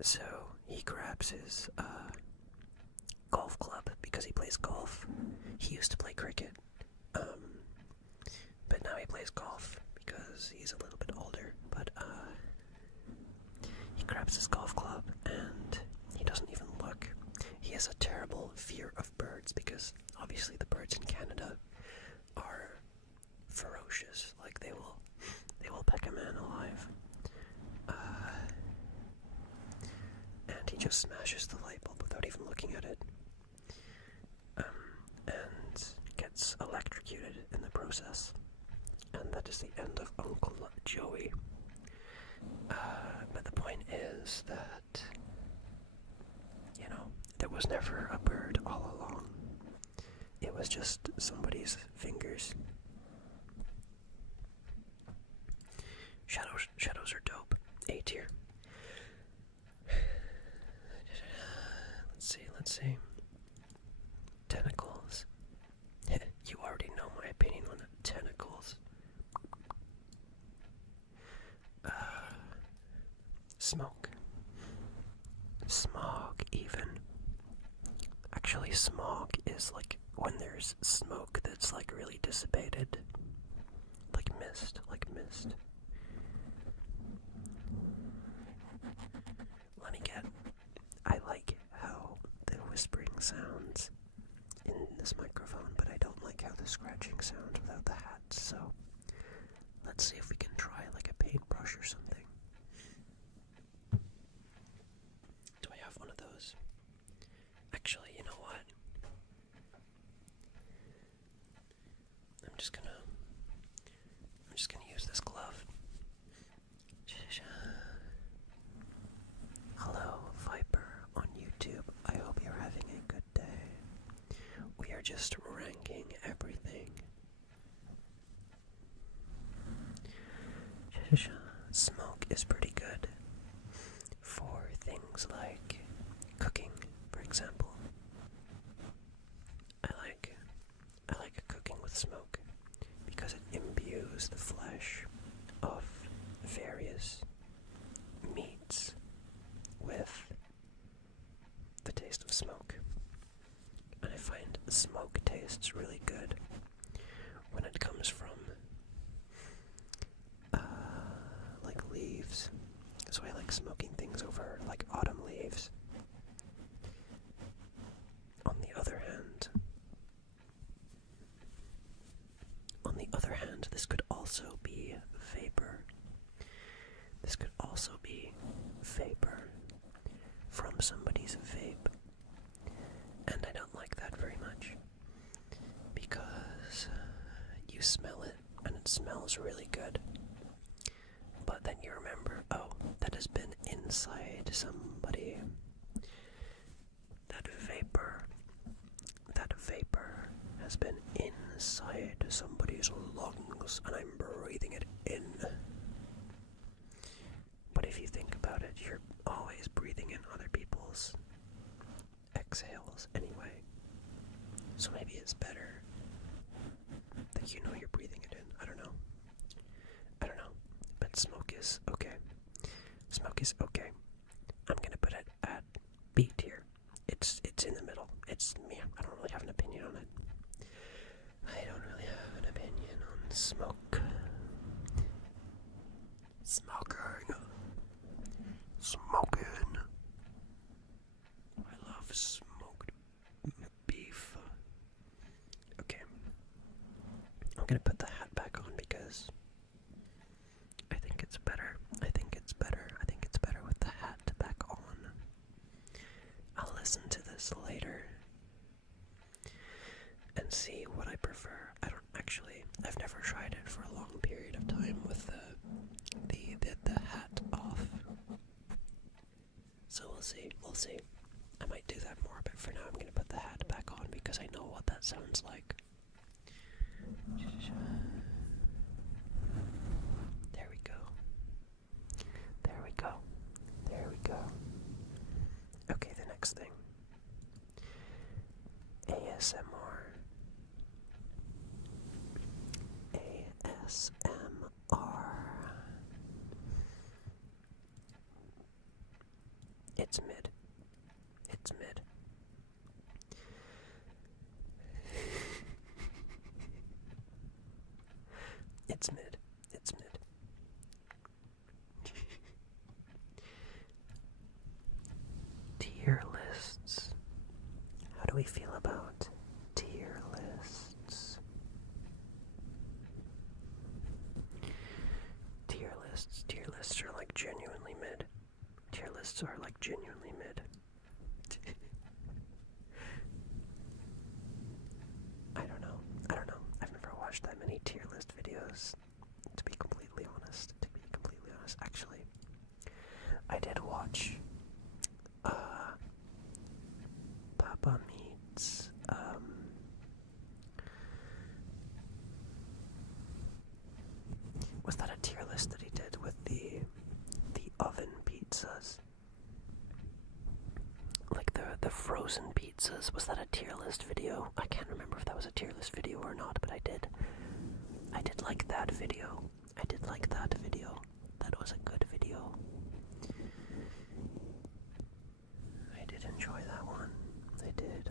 So he grabs his golf club because he plays golf. He used to play cricket, but now he plays golf because he's a little bit older. But he grabs his golf club and he doesn't even look. He has a terrible fear of birds because obviously the birds in Canada are ferocious. Like they will peck a man alive. And he just smashes the light bulb without even looking at it, and gets electrocuted in the process. And that is the end of Uncle Joey. But the point is that, you know, there was never a bird all along. It was just somebody's fingers. Shadows are dope. A tier. Let's see. Tentacles. You already know my opinion on tentacles. Smoke. Smog, even. Actually, smog is like when there's smoke that's like really dissipated. Like mist. I like how the whispering sounds in this microphone, but I don't like how the scratching sounds without the hat, so let's see if we can try like a paintbrush or something. Do I have one of those? Actually, you know what? I'm just gonna use this glove. Hello, Viper on YouTube. I hope you're having a good day. We are just ranking everything. Smoke is pretty good for things like cooking, for example. I with smoke because it imbues the flesh of various meats with the taste of smoke. And I find smoke tastes really good when it comes from like leaves. So I like smoking things over like autumn leaves. On the other hand, this could also be vapor. This could also be vapor from somebody's vape. And I don't like that very much because you smell it and it smells really good. But then you remember, oh, that has been inside somebody. That vapor has been inside somebody's lungs and I'm breathing it in. But if you think about it, you're always breathing in other people's exhales anyway. So maybe it's better that you know you're breathing it in. I don't know. But smoke is okay. I'm gonna put it at B tier. It's in the middle. It's me. I don't really have an opinion on it. Smoke. Smoking. I love smoked beef. Okay. I'm gonna put the hat back on because I think it's better. I think it's better with the hat back on. I'll listen to this later and see what I prefer. I've never tried it for a long period of time with the hat off. So we'll see. I might do that more, but for now I'm gonna put the hat back on because I know what that sounds like. There we go. Okay, the next thing. ASMR. It's mid. It's mid. Tier lists. How do we feel about tier lists? Tier lists are like genuinely mid. Tier lists are like genuinely mid. I don't know. I've never watched that many tier list videos, to be completely honest. Actually, I did watch Papa Meets was that a tier list that he did with the oven pizzas? Like the frozen pizzas. Was that a tier list video? I can't remember if that was a tier list video or not, but I did like that video. That was a good video. I did enjoy that one. I did.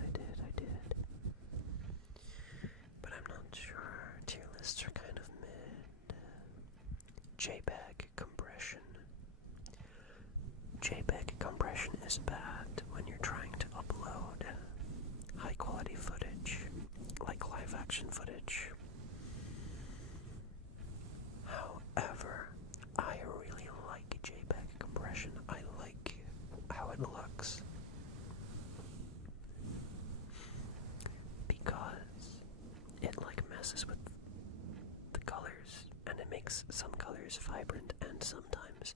But I'm not sure. Tier lists are kind of mid. JPEG compression is bad when you're trying to upload high quality footage, like live action footage. However, I really like JPEG compression. I like how it looks because it like messes with the colors and it makes some colors vibrant, and sometimes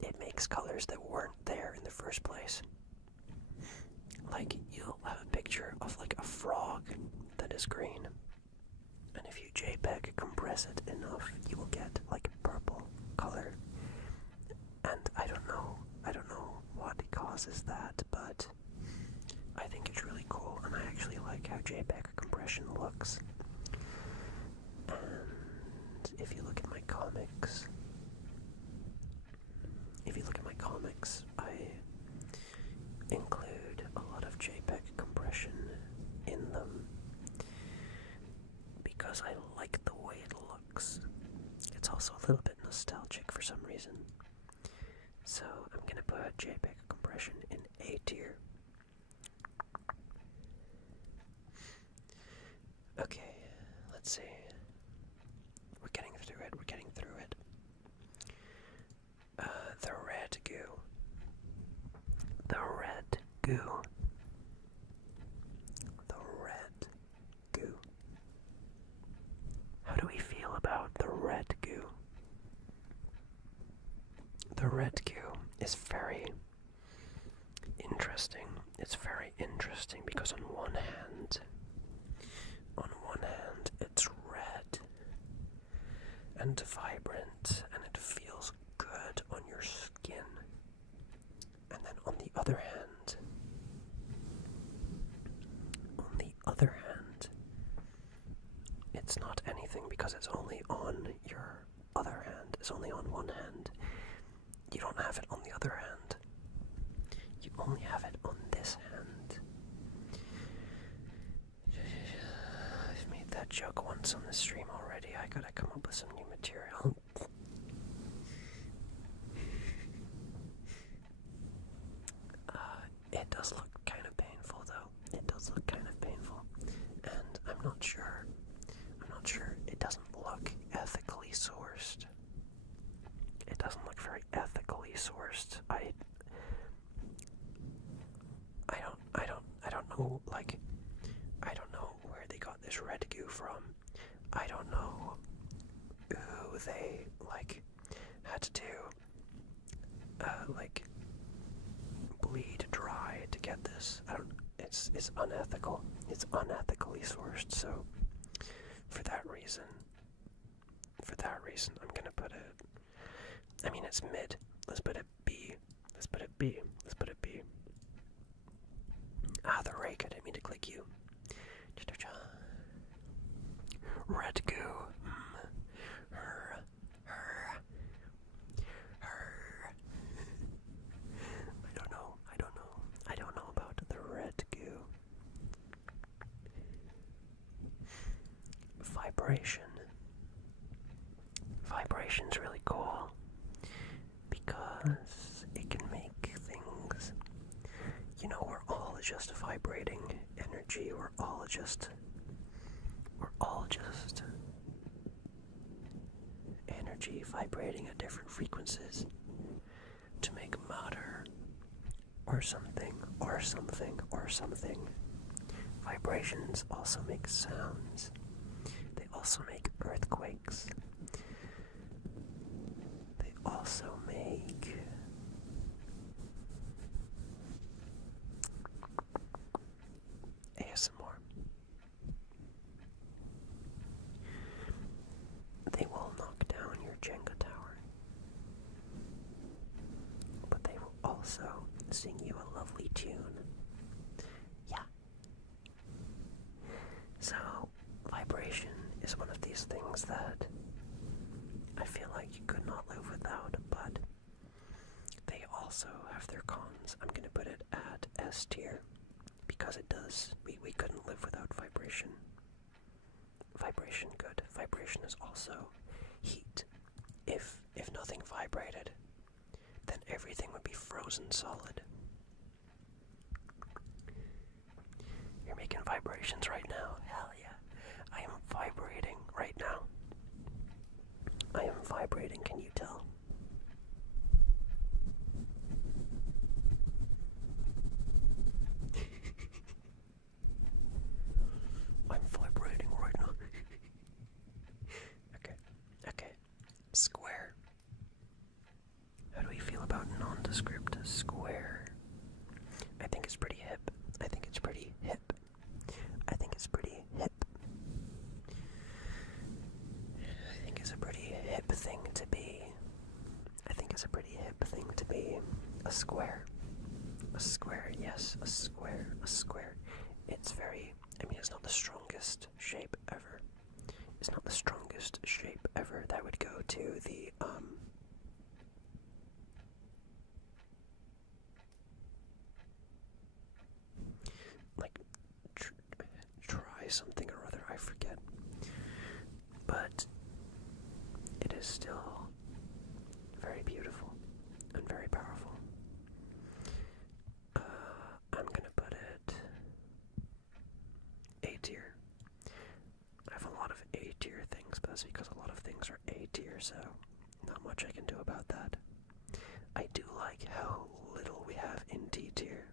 it makes colors that weren't there in the first place. Like, you'll have a picture of like a frog that is green, and if you JPEG compress it enough, you will get like purple color. And I don't know what causes that, but I think it's really cool, and I actually like how JPEG compression if you look at my comics, I include a lot of JPEG compression in them because I like the way it looks. It's also a little bit nostalgic for some reason. So I'm gonna put JPEG compression in A tier. Okay, let's see. We're getting through it. The red goo. The red goo. How do we feel about the red goo? The red goo is very interesting. It's very interesting because on one hand, it's red and vibrant and it feels good on your skin. And then on the other hand, it's not anything because it's only on your other hand. It's only on one hand. You don't have it on the other hand. You only have it on this hand. I've made that joke once on the stream already. I gotta come up with some new material. It does look kind of painful though. And I'm not sure. It doesn't look ethically sourced. It doesn't look very ethically sourced. I don't know, like, I don't know where they got this red goo from. I don't know who they, like, had to bleed dry to get this. It's unethical. It's unethically sourced, so for that reason, I'm gonna put it, I mean, it's mid. Let's put it B. The rake, I didn't mean to click you. Red goo. I don't know about the red goo. Vibration. Vibration's really cool because it can make things, we're all just vibrating energy. We're all just energy vibrating at different frequencies to make matter or something. Vibrations also make sounds. They also make earthquakes. They also make ASMR. They will knock down your Jenga tower, but they will also sing you a lovely tune. Yeah. So, vibration is one of these things that I feel like you could not live without, but they also have their cons. I'm gonna put it at S tier because it does. We couldn't live without vibration. Vibration good. Vibration is also heat. If nothing vibrated, then everything would be frozen solid. You're making vibrations right now. Hell yeah. I am vibrating right now. I am vibrating, can you tell? I'm vibrating right now. Okay. Square. How do we feel about nondescript square? I think it's pretty hip. I think it's pretty hip thing to be. A square. Yes, a square. It's very, it's not the strongest shape ever. is not the strongest shape ever. That would go to the, like, try something or other, I forget. But it is still very beautiful and very powerful. I'm gonna put it A tier. I have a lot of A tier things, but that's because a lot of things are A tier, so not much I can do about that. I do like how little we have in D tier.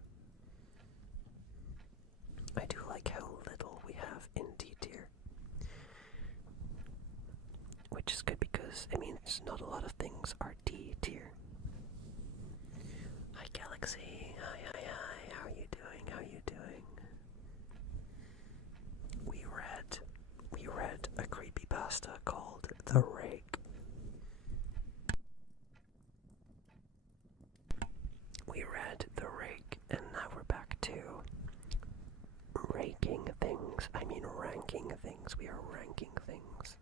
I do like how little we have in D tier. Which is good because it means not a lot of things are D tier. Hi Galaxy, hi, how are you doing, We read a creepypasta called The Rake. We read The Rake, and now we're back to ranking things. We are ranking things.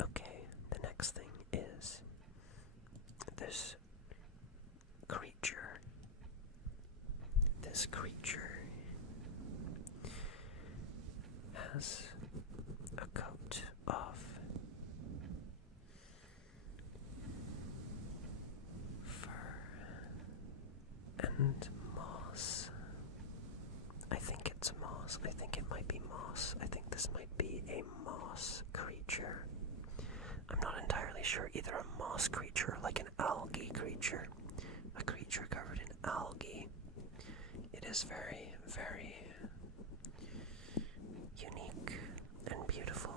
Okay, the next thing is this creature. This creature has a coat of fur and moss. I think it's moss. I think it might be moss. I think this might be a moss creature. I'm not entirely sure. Either a moss creature, like an algae creature. A creature covered in algae. It is very, very unique and beautiful.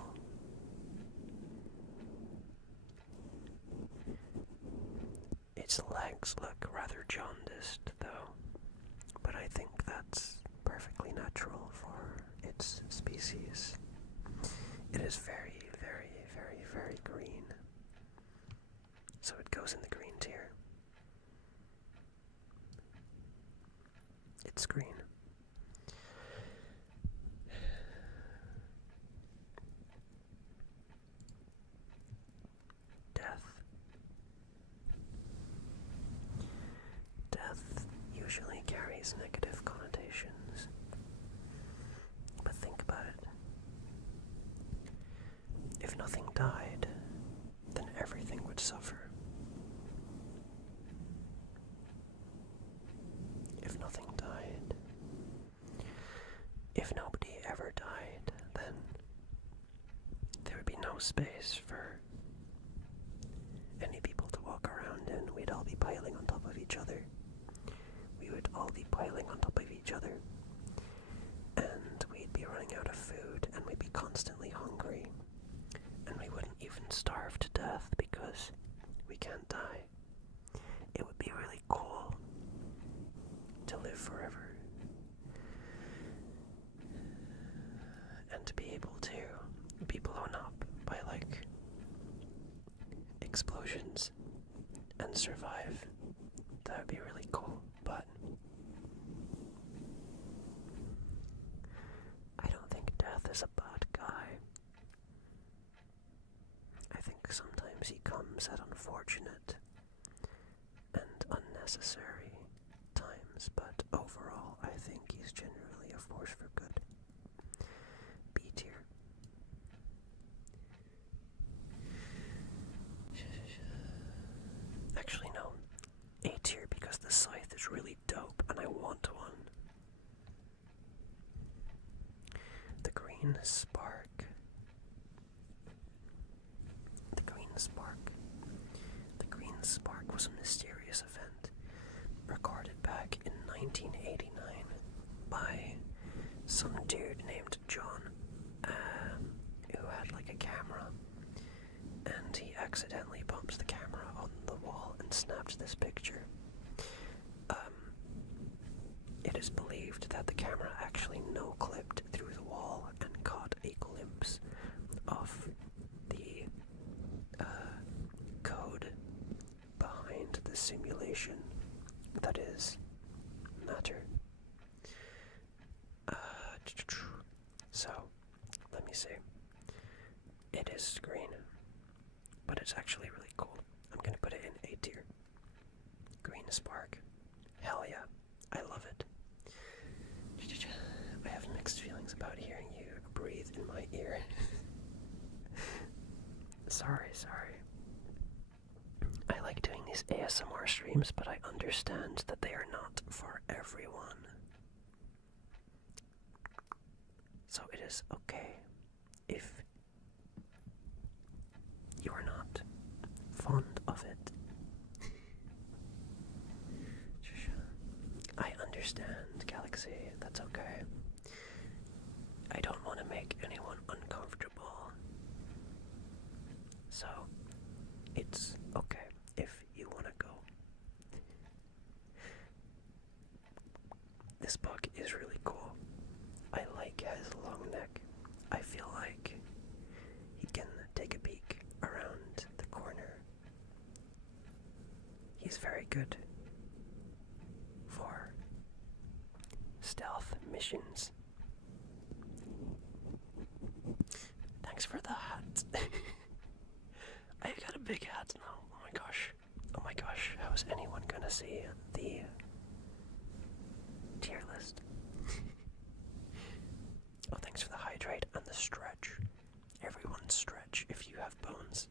Its legs look rather jaundiced, though, but I think that's perfectly natural for its species. It is very, very, very, very green, so it goes in the green tier. It's green. Death usually carries negative connotations, but think about it. If nothing died, then everything would suffer. If nothing died, if nobody ever died, then there would be no space for any people to walk around in. We'd all be piling on top of each other. We would all be piling on top of each other. And we'd be running out of food, and we'd be constantly hungry. And we wouldn't even starve to death because we can't die. It would be really cool to live forever. And to be able to be blown up by, like, explosions and survive. That would be really cool, but I don't think Death is a bad guy. I think sometimes he comes at unfortunate and unnecessary times, but overall I think he's generally a force for good. B tier. Actually, no. A tier because the scythe is really dope and I want one. The green spark. The green spark. The green spark was a mysterious event recorded back in 1989 by some dude named John, who had like a camera, and he accidentally bumps the camera on the wall and snaps this picture. It is believed that the camera actually no-clipped through the wall and caught a glimpse of the code behind the simulation that is matter. let me see. It is green, but it's actually really cool. I'm gonna put it in A tier. Green spark. Hell yeah, I love it. I have mixed feelings about hearing you breathe in my ear. Sorry. I like doing these ASMR streams, but I understand that they are not for everyone. So it is okay if you are not fond of it. I understand, Galaxy, that's okay. I don't want to make anyone uncomfortable. So, it's okay if you want to go. This bug is really cool. I like his long neck. I feel like he can take a peek around the corner. He's very good for stealth missions. Thanks for the hat. I got a big hat now. Oh my gosh. How is anyone gonna see the tier list? Oh, thanks for the hydrate and the stretch. Everyone stretch if you have bones.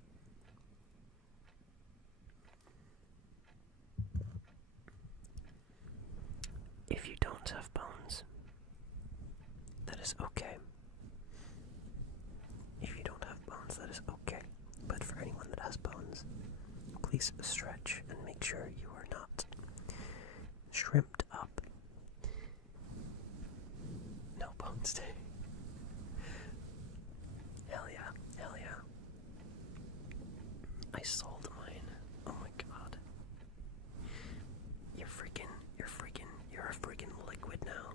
If you don't have bones, that is okay. If you don't have bones, that is okay. But for anyone that has bones, please stretch and make sure you are not shrimped up. No bones day. Hell yeah. I sold mine. Oh my god. You're a freaking liquid now.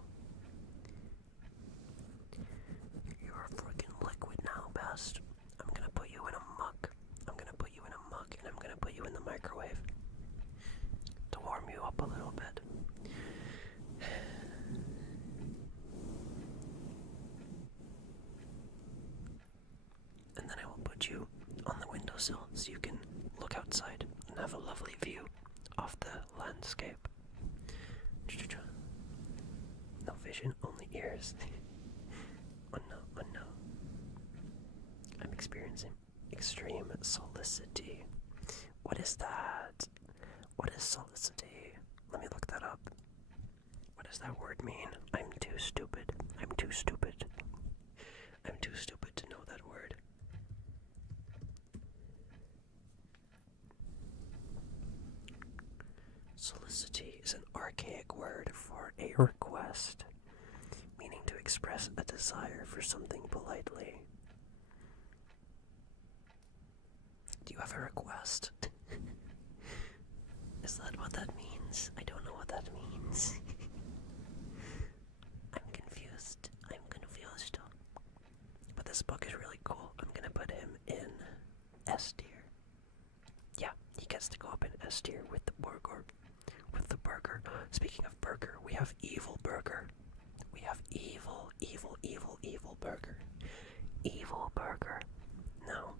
You're a freaking liquid now, best. I'm gonna put you in a mug. And I'm gonna put you in the microwave to warm you up a little bit. And then I will put you on the windowsill so you can look outside and have a lovely view of the landscape. No vision, only ears. Oh no. I'm experiencing extreme solicity. What is that? What is solicity? Let me look that up. What does that word mean? I'm too stupid to know that word. Solicity is an archaic word for a request, meaning to express a desire for something politely. Do you have a request? Is that what that means? I don't know what that means. I'm confused. But this book is really cool. I'm gonna put him in S tier. Yeah, he gets to go up in S tier with the burger. Speaking of burger, we have evil burger. We have evil burger. Evil burger. No.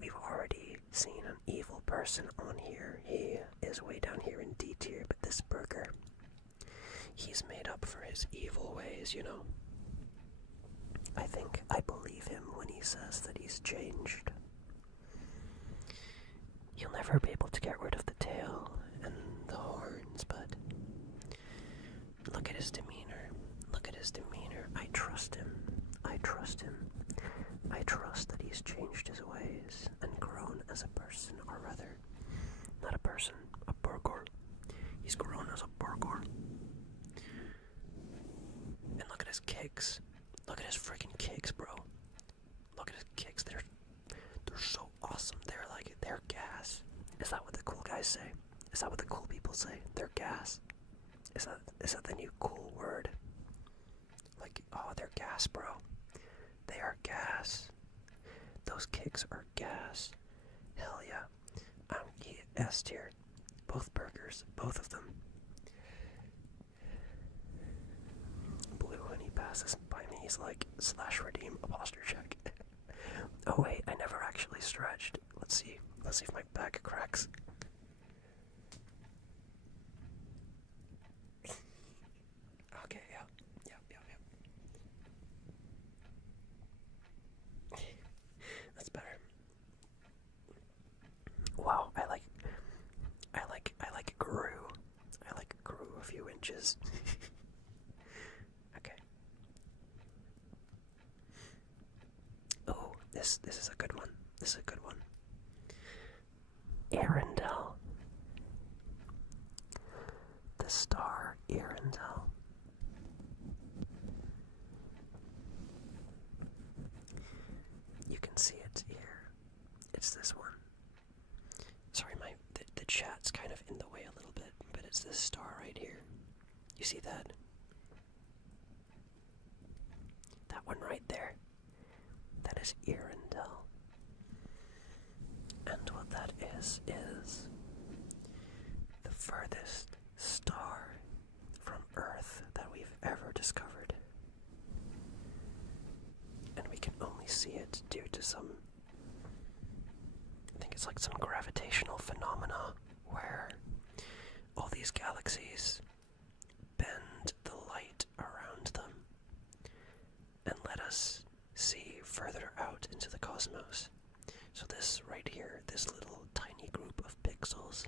We've already seen an evil person on here. He is way down here in D tier, but this burger, he's made up for his evil ways, you know. I believe him when he says that he's changed. He'll never be able to get rid of the tail and the horns, but look at his demeanor. I trust him. I trust that he's changed his ways and grown as a person, or rather, not a person, a burger. He's grown as a burger. And look at his kicks. Look at his freaking kicks, bro. Look at his kicks. They're so awesome. They're gas. Is that what the cool guys say? Is that what the cool people say? They're gas. Is that the new cool word? Like, oh, they're gas, bro. They are gas. Those kicks are gas. Hell yeah. I'm S tier. Both burgers. Both of them. Blue when he passes by me he's like /redeem apostrophe check. Oh wait, I never actually stretched. Let's see if my back cracks. Okay, yeah. That's better. Wow, I grew a few inches. Okay. Oh, this is a good one. Arendelle. The star Arendelle. You can see it here. It's this one. Sorry, the chat's kind of in the way a little bit, but it's this star right here. You see that? That one right there. That is Arendelle. And what that is the furthest star from Earth that we've ever discovered. And we can only see it due to some, I think it's like some gravitational phenomena where all these galaxies bend the light around them and let us see further out into the cosmos. So this right here, this little tiny group of pixels,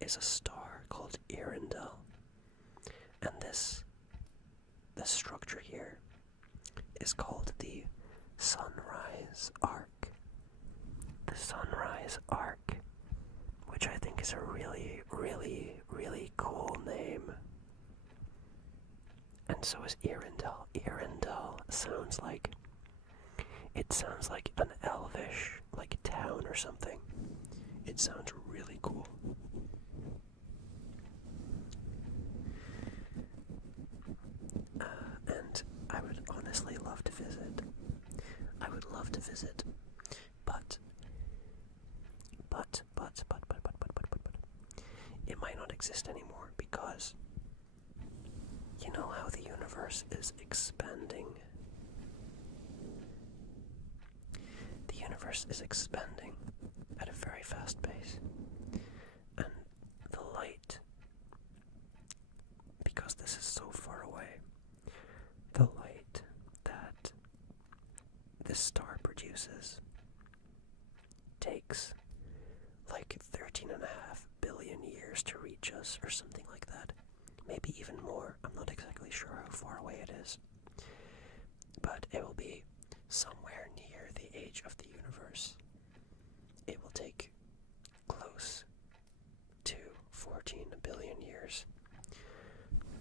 is a star called Arendelle. And this structure here is called the Sunrise Arc. The Sunrise Arc, which I think is a really, really, really cool name. And so is Arendelle. Arendelle sounds like an elvish, like, town or something. It sounds really cool. And I would honestly love to visit. But it might not exist anymore because you know how the universe is expanding. The universe is expanding at a very fast pace. And the light, because this is so far away, the light that this star produces takes like 13.5 billion years to reach us, or something like that. Maybe even more. I'm not exactly sure how far away it is. But it will be somewhere near the age of the universe. It will take close to 14 billion years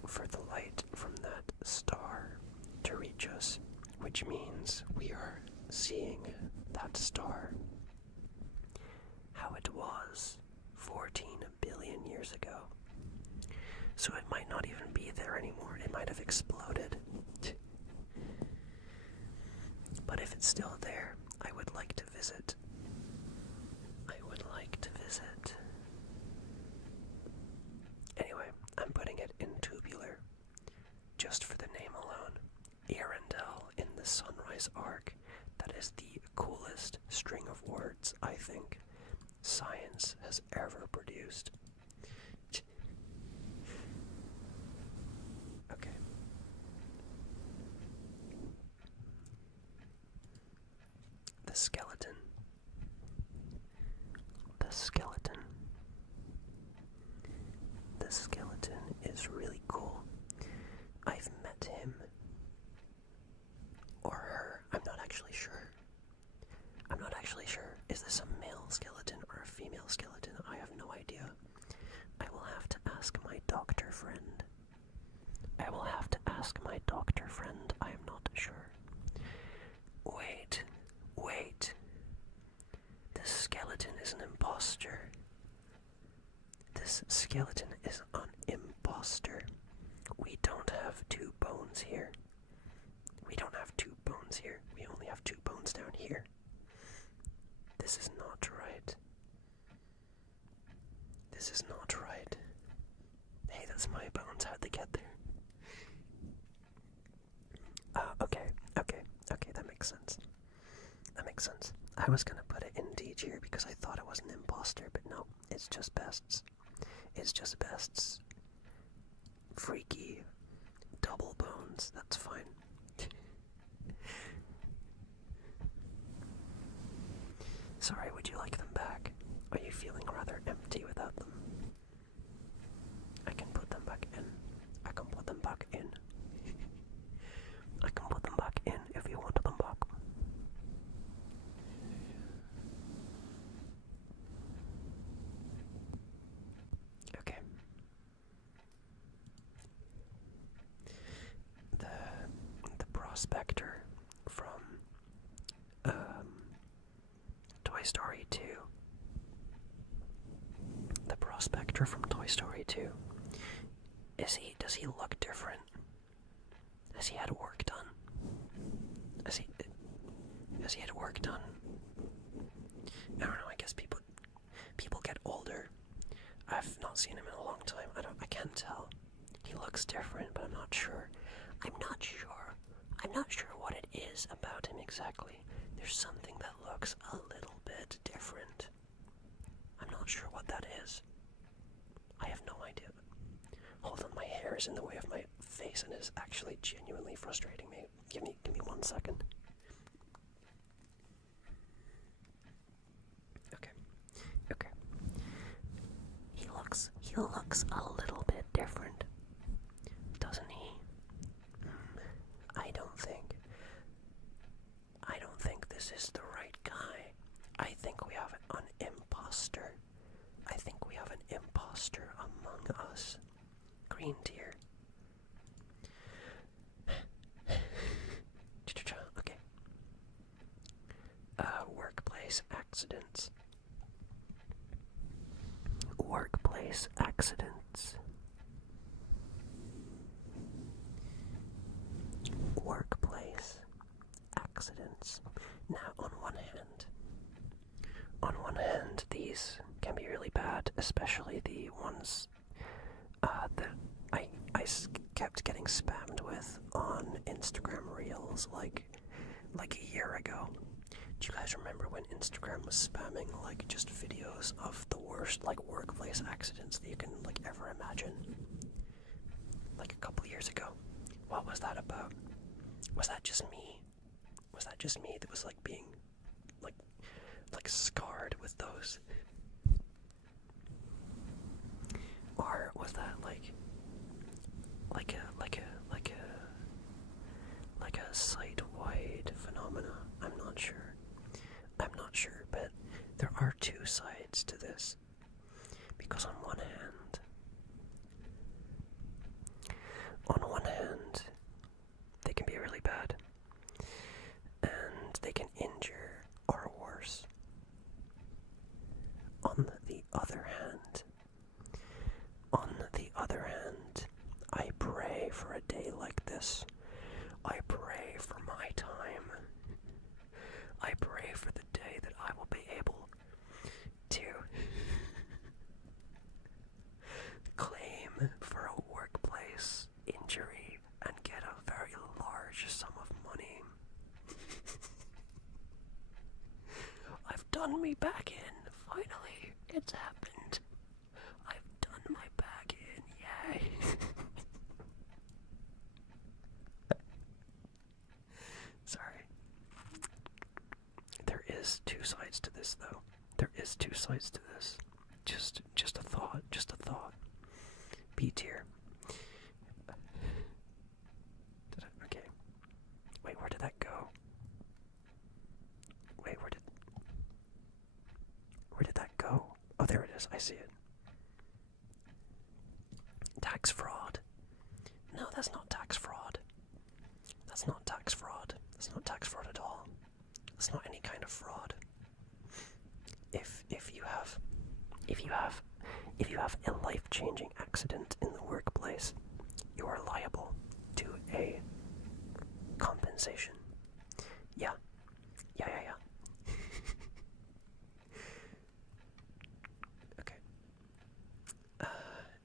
for the light from that star to reach us, which means we are seeing that star how it was 14 billion years ago. So it might not even be there anymore. It might have exploded. But if it's still there, I would like to visit. Anyway, I'm putting it in tubular, just for the name alone. Arendelle in the Sunrise Arc. That is the coolest string of words, I think, science has ever produced. Okay. The skeleton. The skeleton is really cool. I've met him. Or her. I'm not actually sure. Is this a male skeleton or a female skeleton? I have no idea. I will have to ask my doctor friend. I am not sure. Wait. This skeleton is an imposter. This skeleton is an imposter. We don't have 2 bones here. We only have 2 bones down here. This is not right. Hey, that's my bones. How'd they get there? Okay. makes sense. That makes sense. I was gonna put it in D tier because I thought it was an imposter, but no, it's just bests. It's just bests. Freaky. Double bones, that's fine. Sorry, would you like them back? Are you feeling rather empty without them? I can put them back in. I can put them back in. I can put them back in if you want them back. Okay. The prospector from Toy Story 2. The prospector from Toy Story 2. Does he look different? Has he had work done? Has he had work done? I don't know, I guess people get older. I've not seen him in a long time. I can't tell. He looks different, but I'm not sure. I'm not sure what it is about him exactly. There's something that looks a little bit different. I'm not sure what that is. I have no idea. Hold on, my hair is in the way of my face and is actually genuinely frustrating me. Give me 1 second. Okay. He looks a little bit different, doesn't he? I don't think this is the right guy. I think we have an imposter. I think we have an imposter among us. Green tier. Okay. Workplace accidents. Workplace accidents. Workplace accidents. Now, on one hand, these can be really bad, especially the ones that I kept getting spammed with on Instagram Reels like a year ago. Do you guys remember when Instagram was spamming like just videos of the worst like workplace accidents that you can like ever imagine? Like a couple years ago. What was that about? Was that just me? Was that just me that was like being like scarred with those? Or was that like a site-wide phenomena? I'm not sure, but there are two sides to this. Because on one hand, they can be really bad, and they can injure or worse. On the other hand, I pray for a day like this. I pray for my time. I pray for the day that I will be able to claim for a workplace injury and get a very large sum of money. I've done me back in, finally. It's happened. I've done my back in, yay. Sorry. There is two sides to this, though. There is two sides to this. Just a thought. B tier. Okay. Wait, where did that go? Wait, where did that go? Oh, there it is. I see it. Tax fraud. No, that's not tax fraud. That's not tax fraud. That's not tax fraud at all. That's not any kind of fraud. If you have a life-changing accident in the workplace, you are liable to a compensation. Yeah. Okay.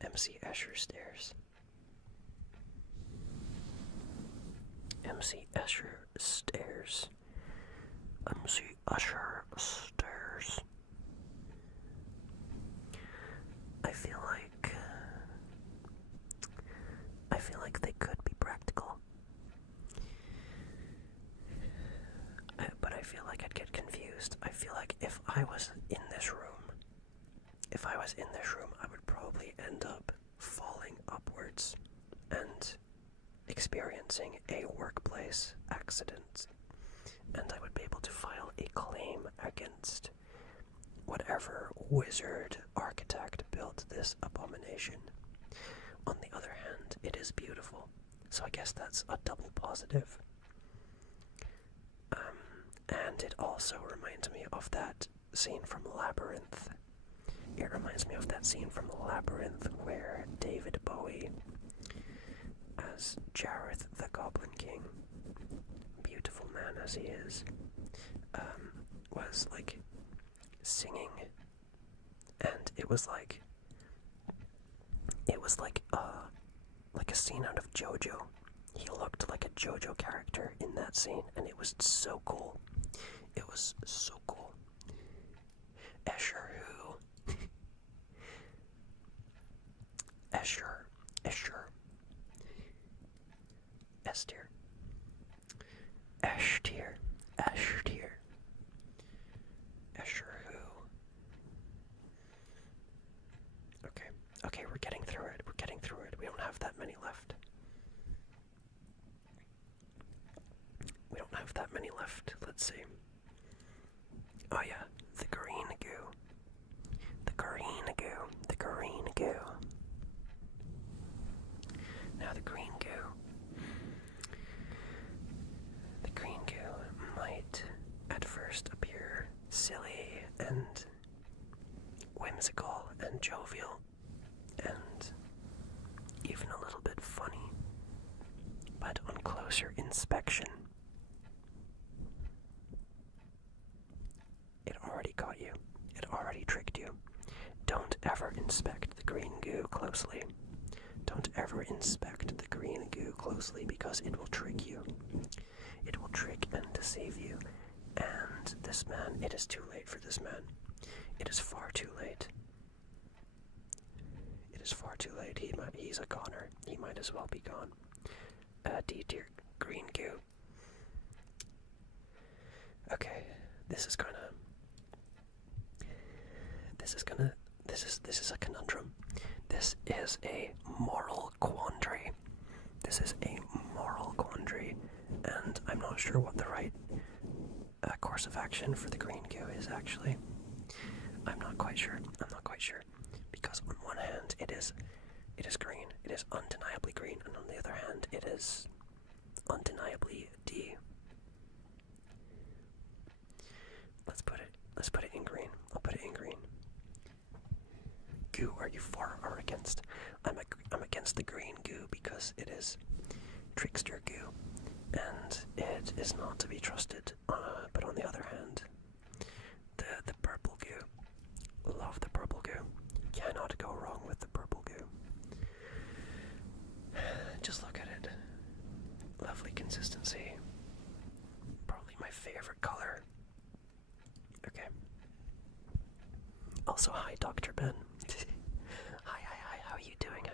MC Escher stairs. MC Escher stairs. MC Usher stairs. I feel like they could be practical. But I feel like I'd get confused. I feel like if I was in this room, I would probably end up falling upwards and experiencing a workplace accident. And I would be able to file a claim against whatever wizard architect built this abomination. On the other hand, it is beautiful, so I guess that's a double positive. And it also reminds me of that scene from Labyrinth. It reminds me of that scene from Labyrinth where David Bowie, as Jareth the Goblin King, beautiful man as he is, was like singing, and it was like a scene out of JoJo. He looked like a JoJo character in that scene, and it was so cool. It was so cool. Escher who? Escher. S-tier. Ash-tier. Escher who? Okay, we're getting through it. We don't have that many left. Let's see. Oh yeah, the green goo. Now the green goo. The green goo might at first appear silly and whimsical and jovial and even a little bit funny, but on closer inspection, it already got you. It already tricked you. Don't ever inspect the green goo closely. Don't ever inspect the green goo closely because it will trick you. It will trick and deceive you. And this man, it is too late for this man. It is far too late. He's a goner. He might as well be gone. D-tier green goo. Okay, this is a conundrum. This is a moral quandary. And I'm not sure what the right course of action for the green goo is, actually. I'm not quite sure. Because on one hand, it is green. It is undeniably green. And on the other hand, it is undeniably D. Let's put it in green. I'll put it in green. Goo, are you for or against? I'm against the green goo because it is trickster goo, and it is not to be trusted. But on the other hand, the purple goo, love the purple goo. Cannot go wrong with the purple goo. Just look at it. Lovely consistency. Probably my favorite color. Okay. Also, hi, Dr. Ben. Hi, how are you doing?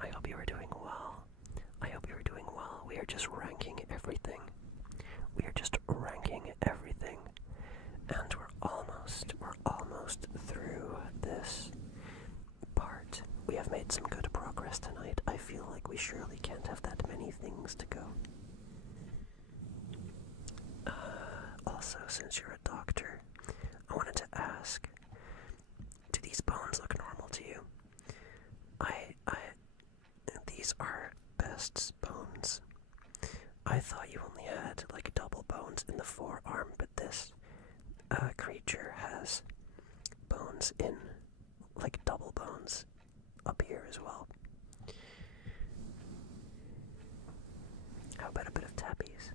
I hope you are doing well. We are just ranking everything. And we're almost through this part. We have made some good progress tonight. I feel like we surely can't have that many things to go. Also, since you're a doctor, I wanted to ask, do these bones look normal to you? These are Best's bones. I thought you only had like double bones in the forearm, but this creature has bones in, like double bones up here as well. How about a bit of tappies?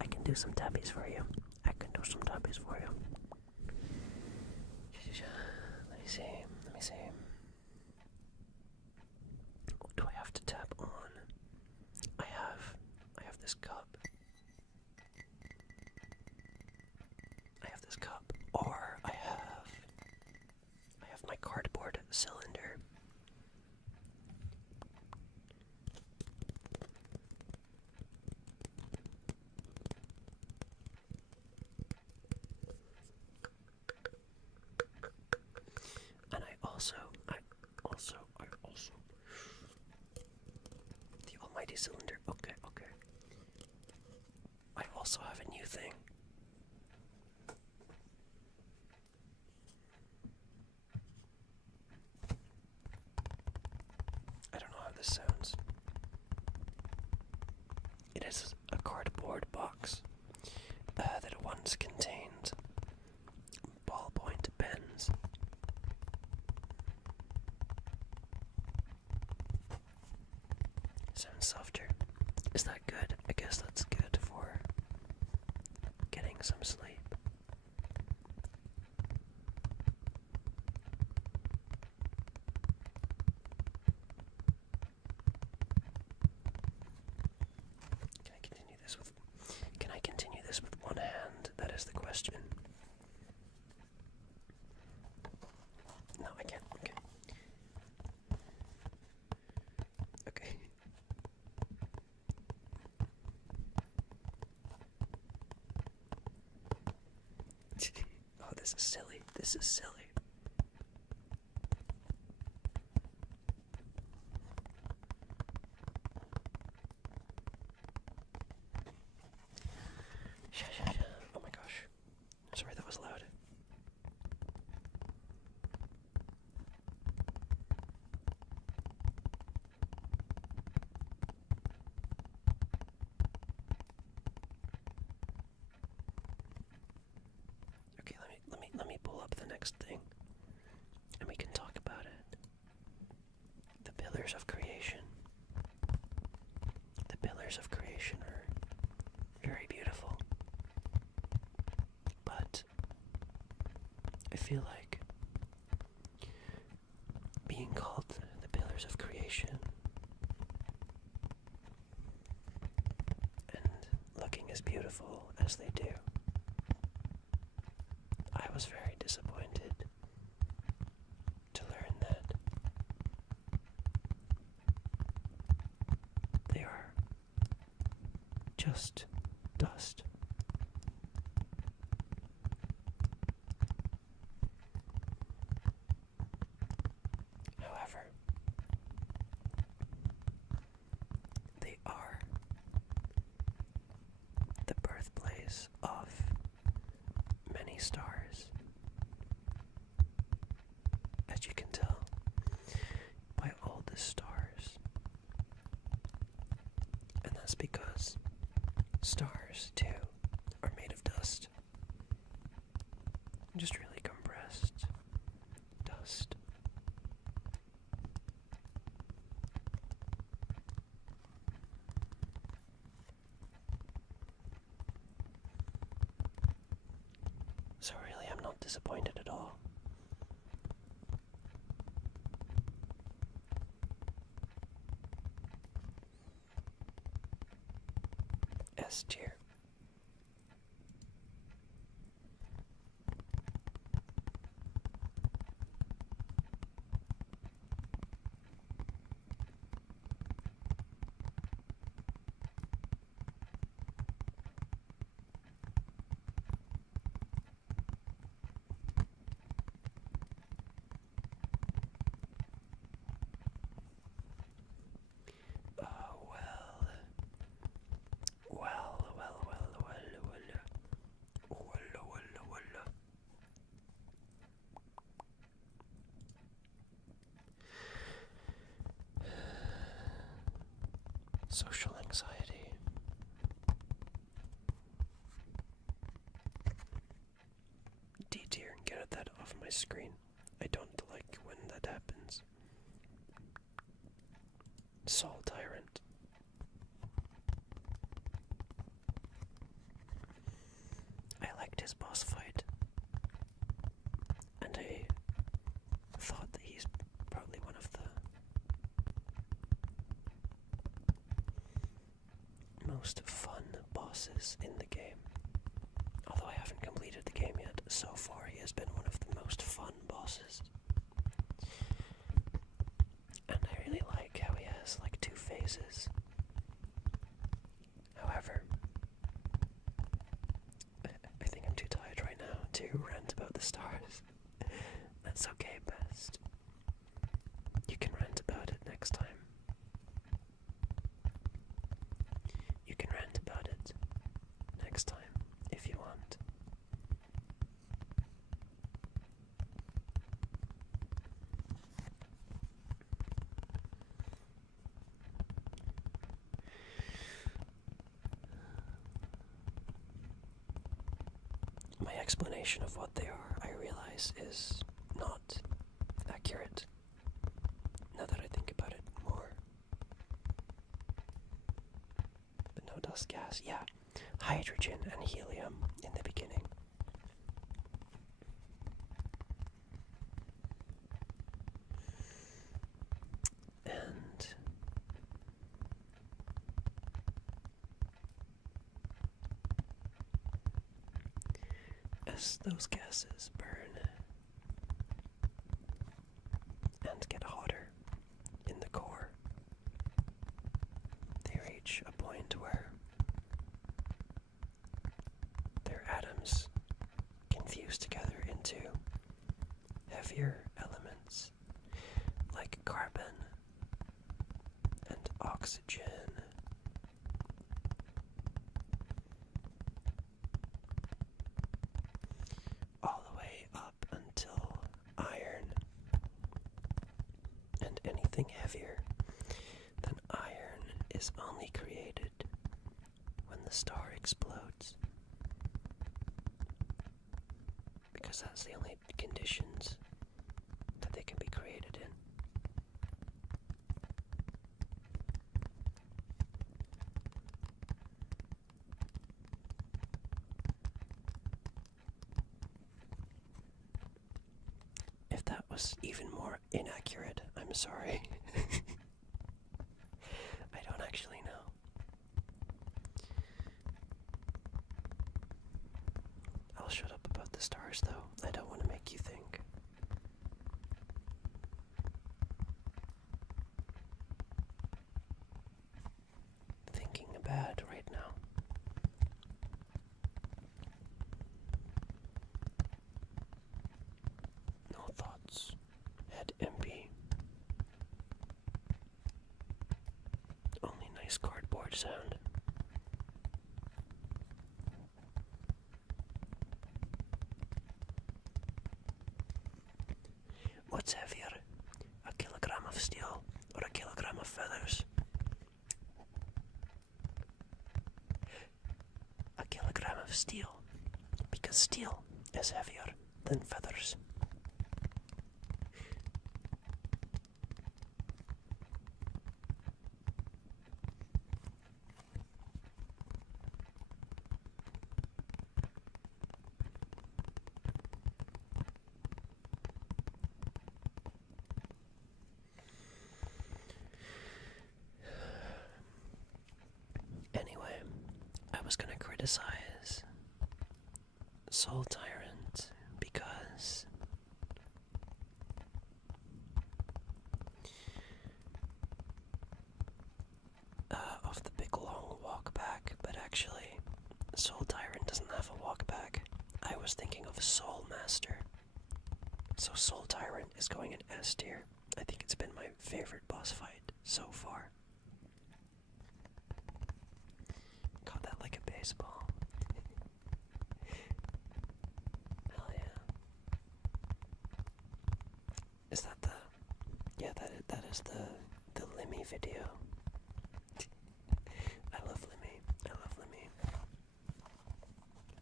I can do some tappies for you. Let me see. What do I have to tap on? I have this cup. this cup, or I have my cardboard cylinder. And I also, the almighty cylinder. Okay. I also have a new thing. I don't know how this sounds. It is a cardboard box that once contained ballpoint pens. Sounds softer. Is that good? I guess that's good for getting some sleep. Can I continue this with one hand? That is the question. No, I can't. Okay. Oh, this is silly. Oh my gosh. Sorry, that was loud. Okay, let me pull up the next thing, and we can talk about it. The pillars of creation. The pillars of creation are very beautiful, but I feel like being called the pillars of creation and looking as beautiful as they do, I was very disappointed to learn that they are just dust. However, they are the birthplace of many stars, as you can tell by all the stars. And that's because stars, too, are made of dust. Just really compressed dust. So really, I'm not disappointed at all. S tier. Social anxiety. D tier, get that off my screen. I don't like when that happens. Soul Tyrant. I liked his boss fight, and I thought that he's probably one of the most fun bosses in the game. Although I haven't completed the game yet, so far he has been one of the most fun bosses. And I really like how he has like 2 phases. However, I think I'm too tired right now to rant about the stars. That's okay, best. You can rant about it next time. You can rant about it next time if you want. My explanation of what they are, I realize, is not accurate, now that I think about it more. But no, dust gas, yeah. Hydrogen and helium in the beginning. And as those gases burn and get hotter in the core, they reach a point where their atoms can fuse together into heavier elements like carbon and oxygen. All the way up until iron. And anything heavier than iron is only created when the star explodes. Because that's the only conditions that they can be created in. If that was even more inaccurate, I'm sorry. I don't actually know. I'll shut up about the stars, though. I don't want to make you think. Thinking bad right now. No thoughts. Head empty. Only nice cardboard sound. What's heavier, a kilogram of steel or a kilogram of feathers? A kilogram of steel, because steel is heavier than feathers. Anyway, I was gonna criticize Soul Tyrant because of the big long walk back, but actually Soul Tyrant doesn't have a walk back. I was thinking of Soul Master. So Soul Tyrant is going in S tier. I think it's been my favorite boss fight so far. Caught that like a baseball. Hell yeah. Is that the... Yeah, that is the Limmy video. I love Limmy. I love Limmy.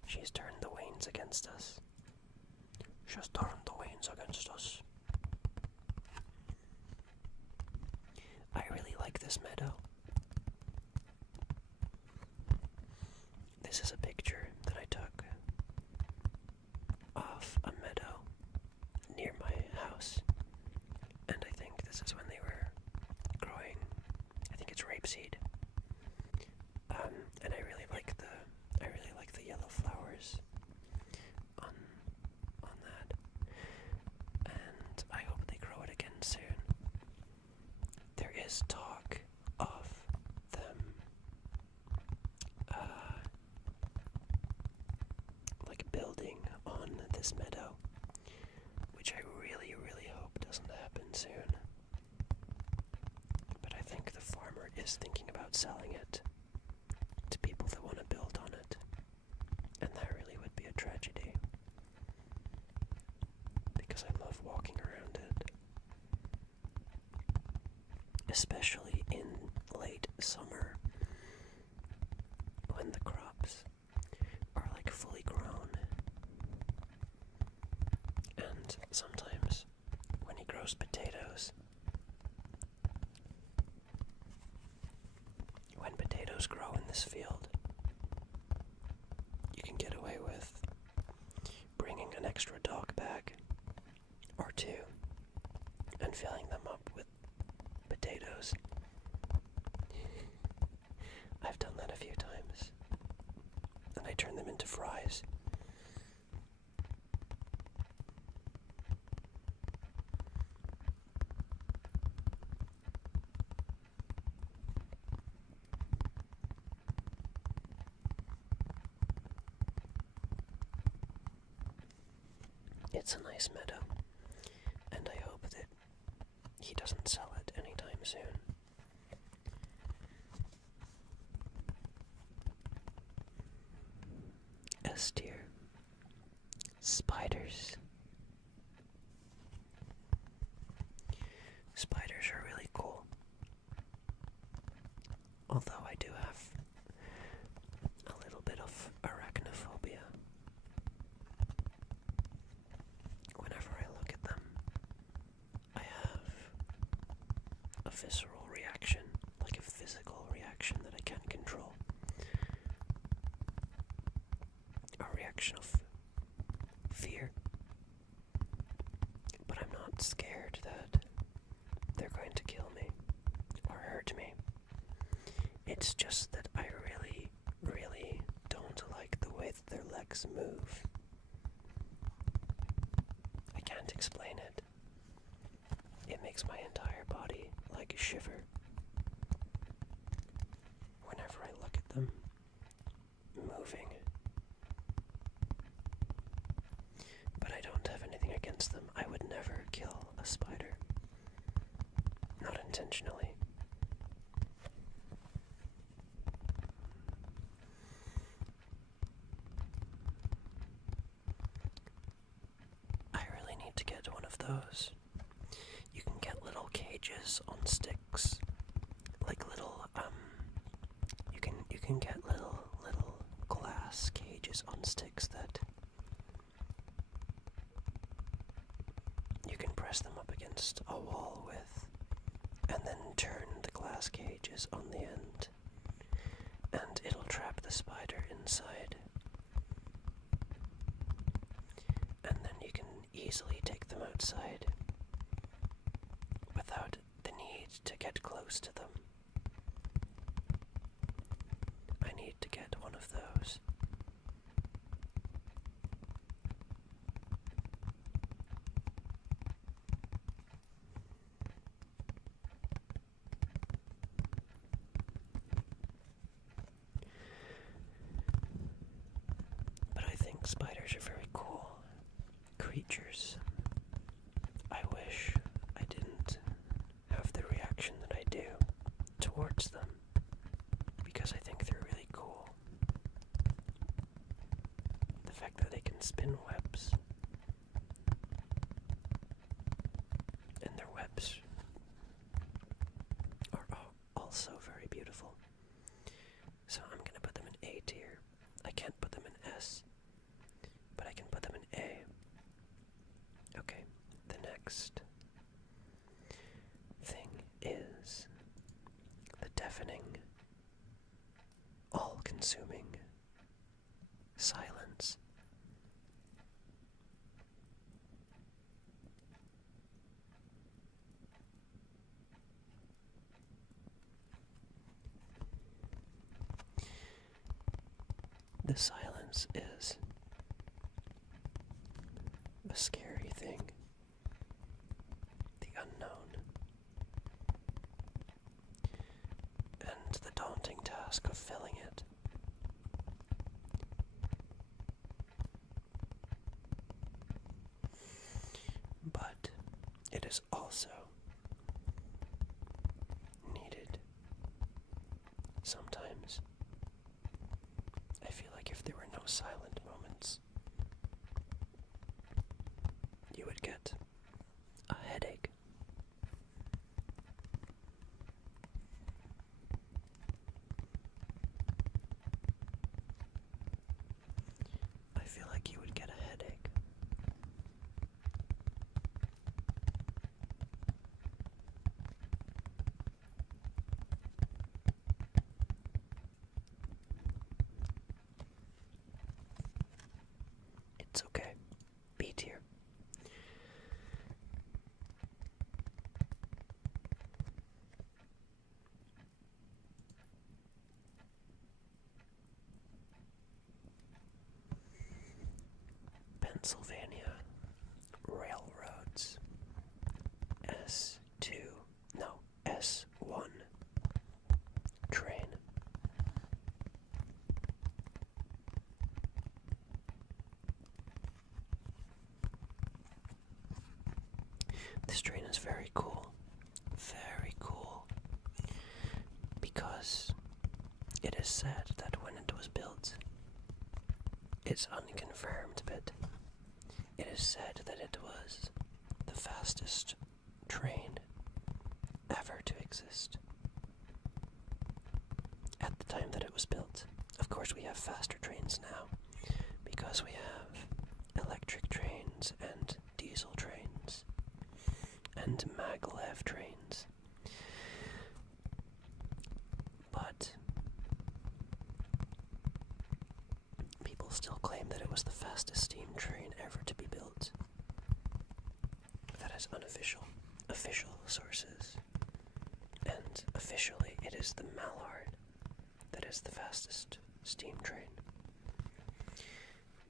She's turned the Waynes against us. She's turned the Waynes against us. I really like this meadow. This is a picture that I took of a meadow near my house. And I think this is when they were growing, I think it's rapeseed. And I really like the yellow flowers on this meadow, which I really, really hope doesn't happen soon. But I think the farmer is thinking about selling it to people that want to build on it, and that really would be a tragedy, because I love walking around it, especially in late summer when the crops are like fully grown. And sometimes when he grows potatoes, when potatoes grow in this field, you can get away with bringing an extra dog bag or two and filling them up with potatoes. I've done that a few times, and I turn them into fries. It's a nice meadow, and I hope that he doesn't sell it anytime soon. S tier. Spiders. Spiders are really cool. Although I do have a little bit of arachnophobia. Whenever I look at them, I have a visceral reaction, like a physical reaction that I can't control. A reaction of fear. But I'm not scared that they're going to kill me or hurt me. It's just that I really, really don't like the way that their legs move. I can't explain it. It makes my entire body like shiver whenever I look at them moving. But I don't have anything against them. I would never kill a spider. Not intentionally. I really need to get one of those. You can get little cages on sticks, like little you can get little glass cages on sticks that you can press them up against a wall with, and then turn the glass cages on the end, and it'll trap the spider inside. And then you can easily take them outside without the need to get close to them. I need to get one of those. But I think spiders are very cool creatures. I wish I didn't have the reaction that I do towards them, because I think they're really cool. The fact that they can spin webs, and their webs are also very beautiful. So I'm gonna put them in A tier. I can't put them in S, but I can put them in A. Okay, the next thing is the deafening, all-consuming silence. The silence is a scary thing. The unknown. And the daunting task of filling it. also needed. Sometimes I feel like if there were no silent moments, you would get a headache. I feel like you would get a headache. It's okay. B tier. Pennsylvania Railroads S1 train. This train is very cool. Very cool. Because it is said that when it was built, it's unconfirmed, but it is said that it was the fastest train ever to exist at the time that it was built. Of course, we have faster trains now because we have electric trains and diesel trains and maglev trains. But people still claim that it was the fastest steam train ever to be built. That is unofficial. Official sources. And officially, it is the Mallard that is the fastest steam train.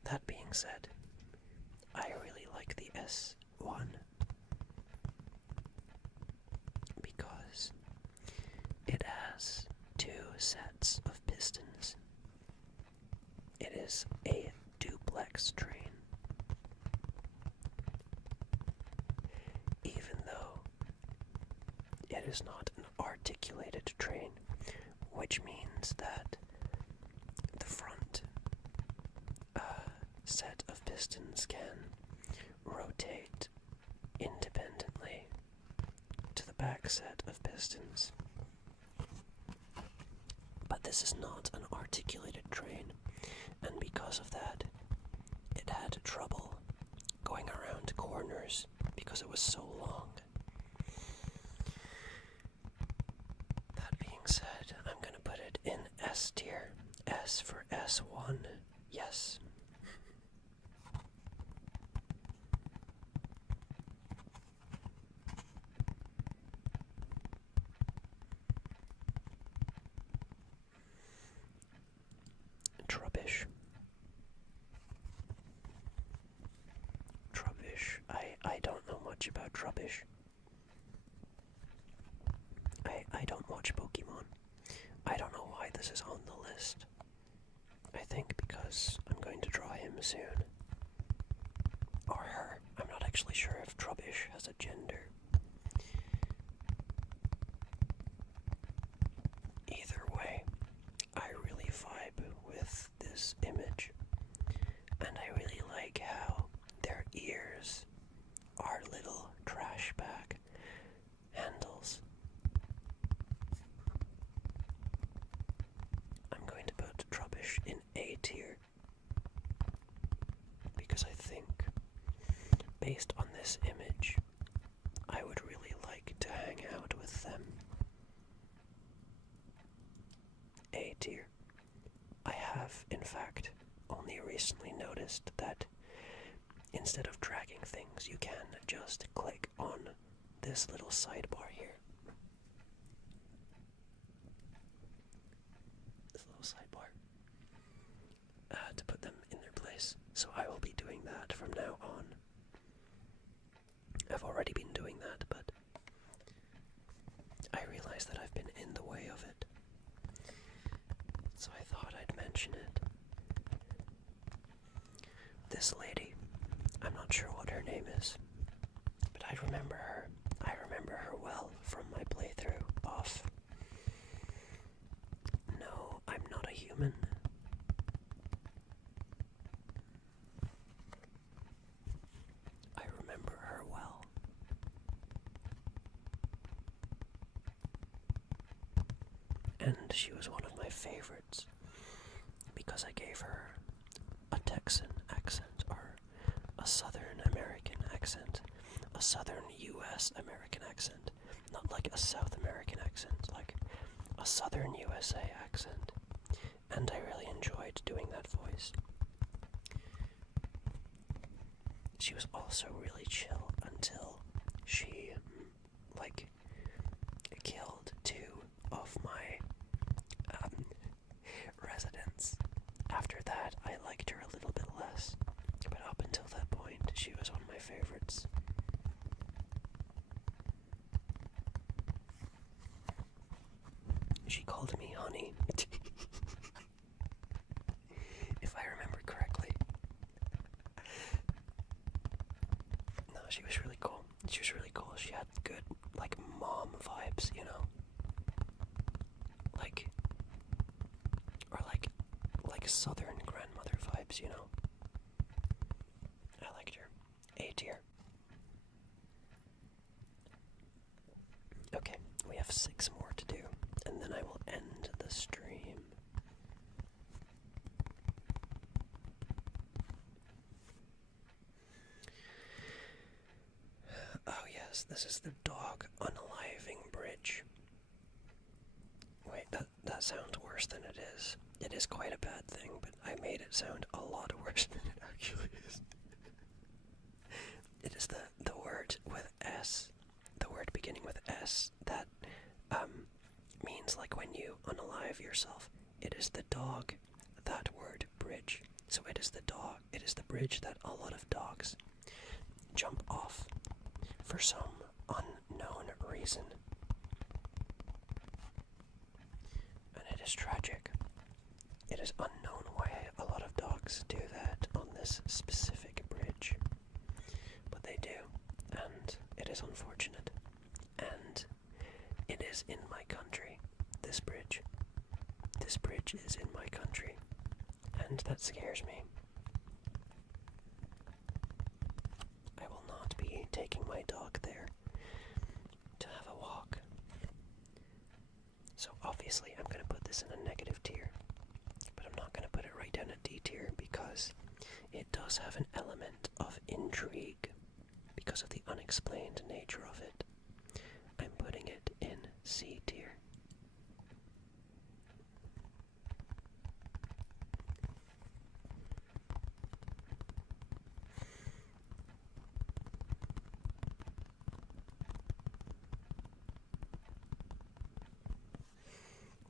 That being said, I really like the S1 because it has 2 sets of pistons. It is a duplex train. Even though it is not an articulated train, which means that the front set of pistons can rotate independently to the back set of pistons. But this is not an articulated train, and because of that, it had trouble going around corners because it was so long. That being said, I'm going to put it in S tier. S for S1. Yes. Trubbish. I don't know much about Trubbish. I don't watch Pokemon. I don't know why this is on the list. I think because I'm going to draw him soon. Or her. I'm not actually sure if Trubbish has a gender. Either way, I really vibe with this image. And I really like how their ears are little trash bag handles. I'm going to put Trubbish in A tier because I think, based on this image, I would really like to hang out with them. A tier. I have, in fact, only recently noticed that instead of dragging things, you can just click on this little sidebar here. This little sidebar. To put them in their place. So I will be doing that from now on. I've already been doing that, but I realize that I've been in the way of it. So I thought I'd mention it. This lady, I'm not sure what her name is, but I remember her. I remember her well from my playthrough of No, I'm Not a Human. I remember her well. And she was one of my favorites because I gave her a Texan accent, or a Southern American accent, a Southern US American accent, not like a South American accent, like a Southern USA accent, and I really enjoyed doing that voice. She was also really chill until she, killed two of my residents. After that, I liked her a little bit less, but up until that point, she was one of my favorites. She called me honey, if I remember correctly. No, she was really cool. She was really cool. She had good, mom vibes, you know? Or Southern grandmother vibes, you know? I liked her. A tier. Okay, we have 6 more to do, and then I will end the stream. Oh yes, this is the dog unaliving bridge. Wait, that sounds worse than it is. It is quite a bad thing, but I made it sound a lot worse than it actually is. It is the word with S, the word beginning with S, that means like when you unalive yourself. It is the dog, that word, bridge. So it is the bridge that a lot of dogs jump off for some unknown reason. And it is tragic. It is unknown why a lot of dogs do that on this specific bridge. But they do, and it is unfortunate. And it is in my country, this bridge. This bridge is in my country, and that scares me. I will not be taking my dog there to have a walk. So obviously I'm going to put this in a negative tier, but I'm not going to put it right down a D tier because it does have an element of intrigue because of the unexplained nature of it. I'm putting it in C tier.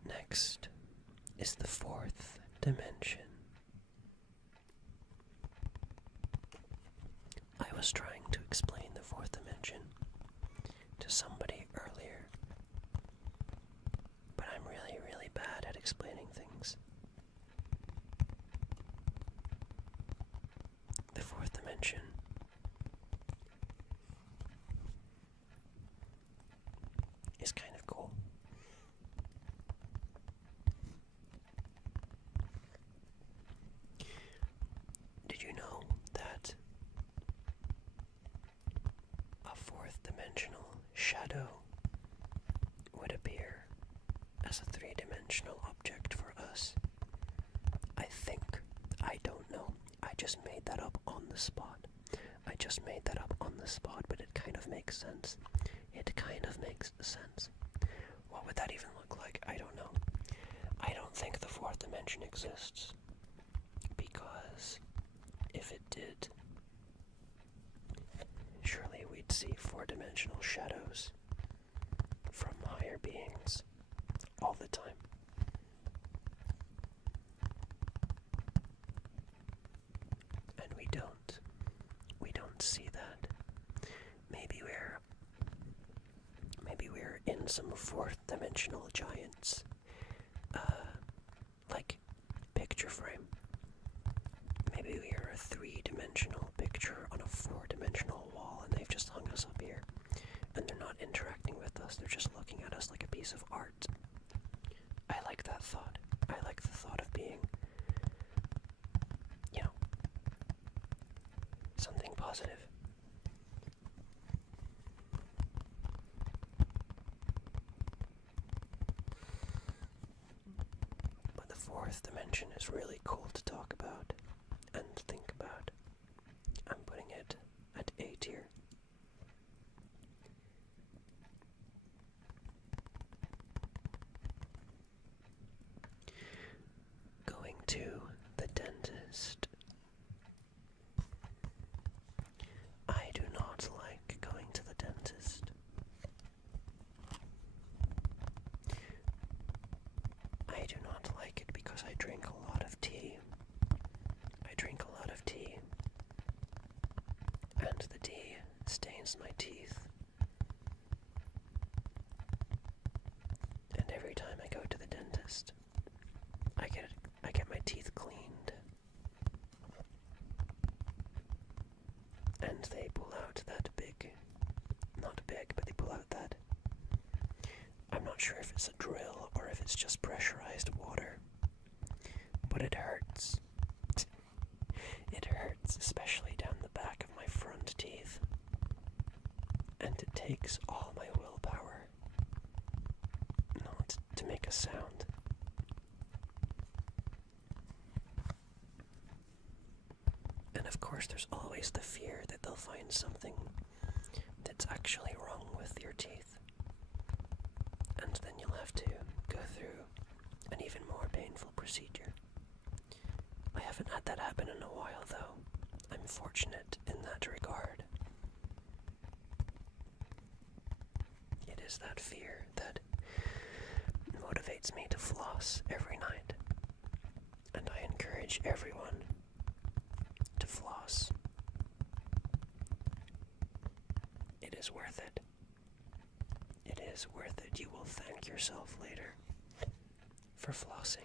Next is the 4th dimension. I was trying to explain the 4th dimension to somebody earlier, but I'm really, really bad at explaining things. The 4th dimension is kind of cool. Did you know that a 4th dimensional shadow would appear as a 3-dimensional object for us? I think. I don't know. I just made that up on the spot. But it kind of makes sense. It kind of makes sense. What would that even look like? I don't know. I don't think the 4th dimension exists, because if it did, surely we'd see 4-dimensional shadows from higher beings all the time. And we don't see that. Maybe we're in some 4th dimensional giants, picture frame. Maybe we are a 3-dimensional picture on a 4-dimensional wall, and they've just hung us up here, and they're not interacting positive. But the fourth dimension is really cool to talk about and think about. I'm putting it at A tier. Going to the dentist. I do not like going to the dentist. I do not like it because I drink a lot of tea. I drink a lot of tea, and the tea stains my teeth. And every time I go to the dentist, I get my teeth cleaned. And they pull out that big, not big, but they pull out that, I'm not sure if it's a drill or if it's just pressurized water, but it hurts. It hurts, especially down the back of my front teeth. And it takes all my willpower not to make a sound. And of course there's always the fear that they'll find something that's actually wrong with your teeth. And then you'll have to go through an even more painful procedure. I haven't had that happen in a while though. I'm fortunate in that regard. It is that fear that motivates me to floss every night. And I encourage everyone to floss. It is worth it. It is worth it. You will thank yourself later for flossing.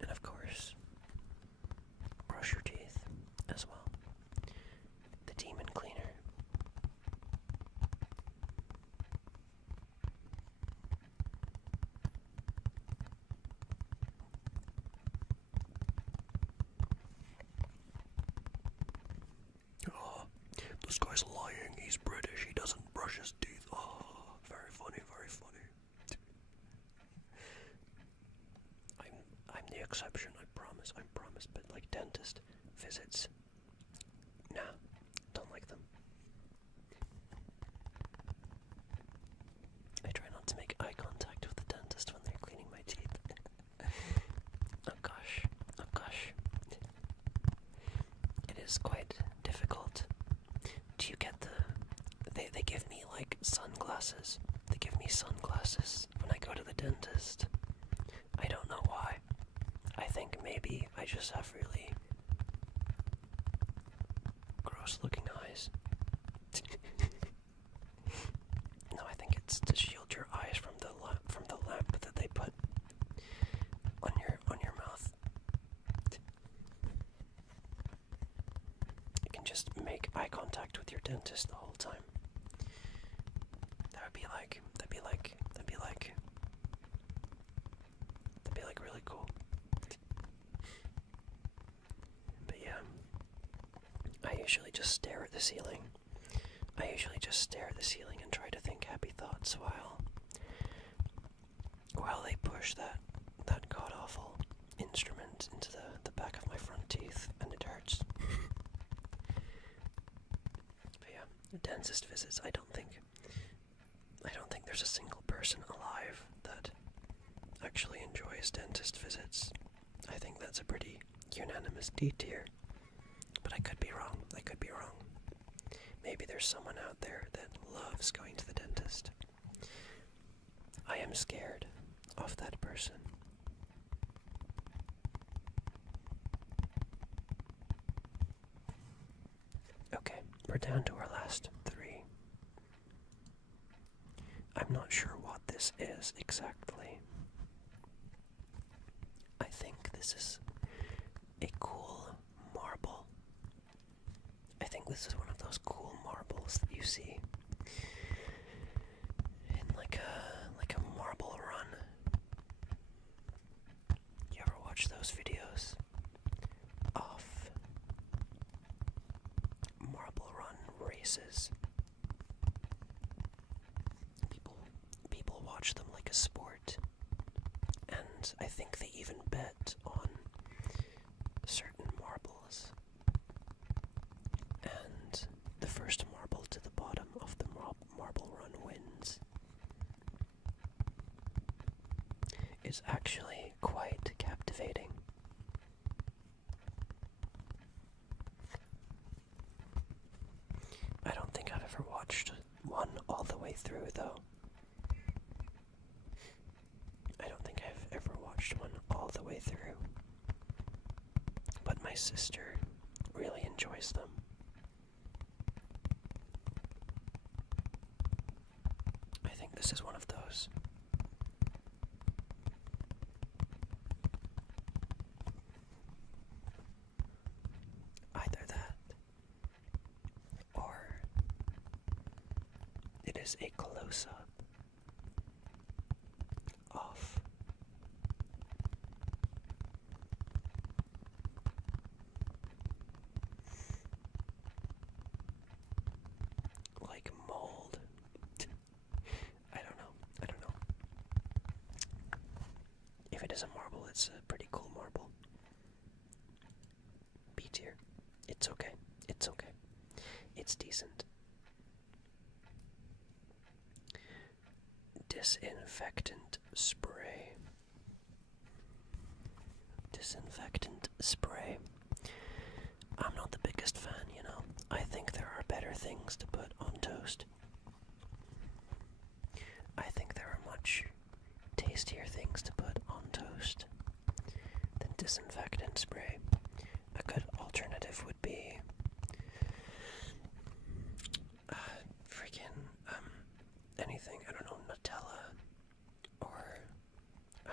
And of course, brush your teeth as well. The demon cleaner. Oh, this guy's lying. He's British. He doesn't brush his teeth. Oh, very funny, very funny. I'm the exception, I promise. But like dentist visits, nah, don't like them. I try not to make eye contact with the dentist when they're cleaning my teeth. Oh gosh. It is quite difficult. Do you get they give me like sunglasses. They give me sunglasses when I go to the dentist. I don't know why. I think maybe I just have really gross looking eyes. No, I think it's to shield your eyes from the lamp that they put on your mouth. You can just make eye contact with your dentist the whole time. That'd be like really cool. But yeah, I usually just stare at the ceiling. And try to think happy thoughts while they push that god-awful instrument into the back of my front teeth, and it hurts. But yeah, dentist visits, I don't think there's a single person alive that actually enjoys dentist visits. I think that's a pretty unanimous D tier. But I could be wrong. Maybe there's someone out there that loves going to the dentist. I am scared of that person. Okay, we're down to our last three. I'm not sure what this is exactly. I think this is a cool marble. I think this is one of those cool marbles that you see in like a marble watch them like a sport. And I think they even bet on certain marbles. And the first marble to the bottom of the marble run wins. Is actually quite captivating. I don't think I've ever watched one all the way through, though. I don't think I've ever watched one all the way through. But my sister really enjoys them. I think this is one of those. Either that, or it is a close-up of like mold. I don't know. If it is a marble, it's a pretty cool marble. B tier. It's okay. It's okay. It's decent. Disinfectant spray. Disinfectant spray. I'm not the biggest fan, you know. I think there are better things to put on toast. I think there are much tastier things to put on toast than disinfectant spray. A good alternative would be anything. I don't know, Nutella, or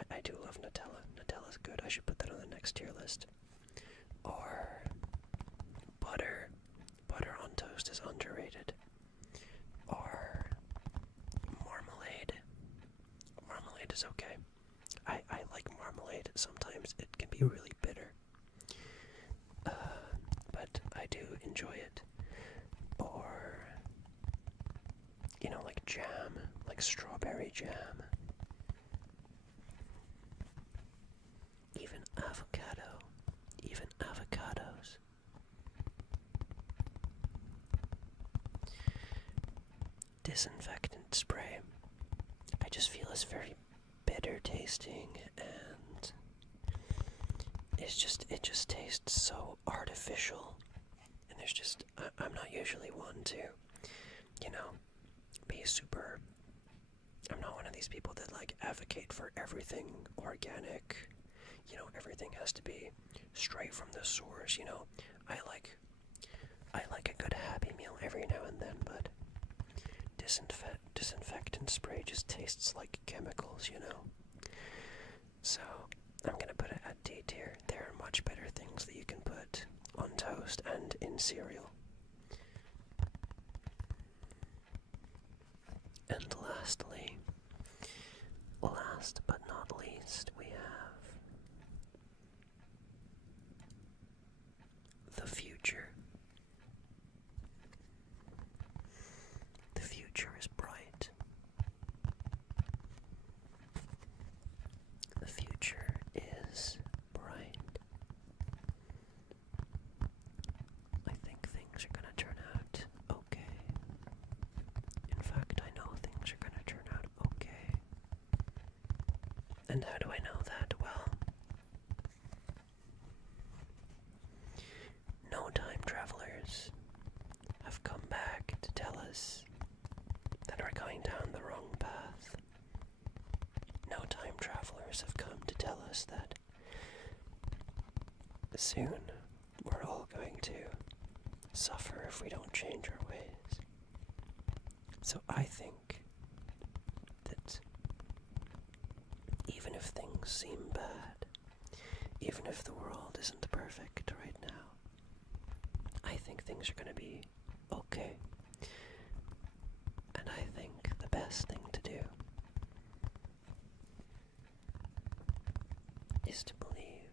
I do love Nutella. Nutella's good. I should put that on the next tier list. Or butter. Butter on toast is underrated. Or marmalade. Marmalade is okay. I like marmalade. Sometimes it can be really bitter. But I do enjoy it. Or, you know, like jam, like strawberry jam. Even avocado. Even avocados. Disinfectant spray. I just feel it's very bitter tasting, and it just tastes so artificial. And there's just, I'm not usually one to, you know, be super, I'm not one of these people that like advocate for everything organic, you know, everything has to be straight from the source, you know. I like a good Happy Meal every now and then, but disinfectant spray just tastes like chemicals, you know. So I'm gonna put it at D tier. There are much better things that you can put on toast and in cereal. And lastly, last but not least, we have the future. The future is bright. The future is bright. I think things are gonna turn out okay. In fact, I know things are gonna turn out okay. And how do I know that? Well, no time travelers have come back to tell us that we're going down the wrong path. No time travelers have come to tell us that soon we're all going to suffer if we don't change our ways. So I think that even if things seem bad, even if the world isn't perfect right now, I think things are going to be okay. And I think the best thing to do is to believe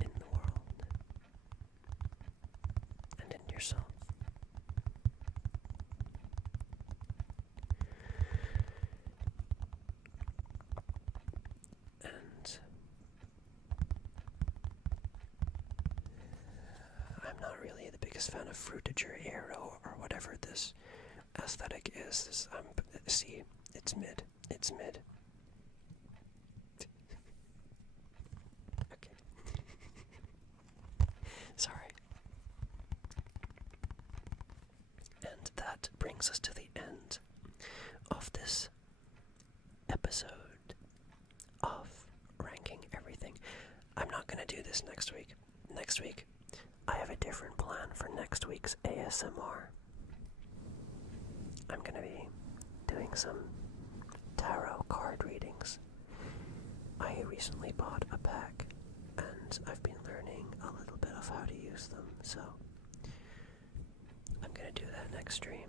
in the world and in yourself. biggest fan of fruitager arrow or whatever this aesthetic is. See, it's mid. It's mid. Okay. Sorry. And that brings us to the end of this episode of ranking everything. I'm not going to do this next week. Next week, I have a different plan for next week's ASMR. I'm going to be doing some tarot card readings. I recently bought a pack, and I've been learning a little bit of how to use them, so I'm going to do that next stream.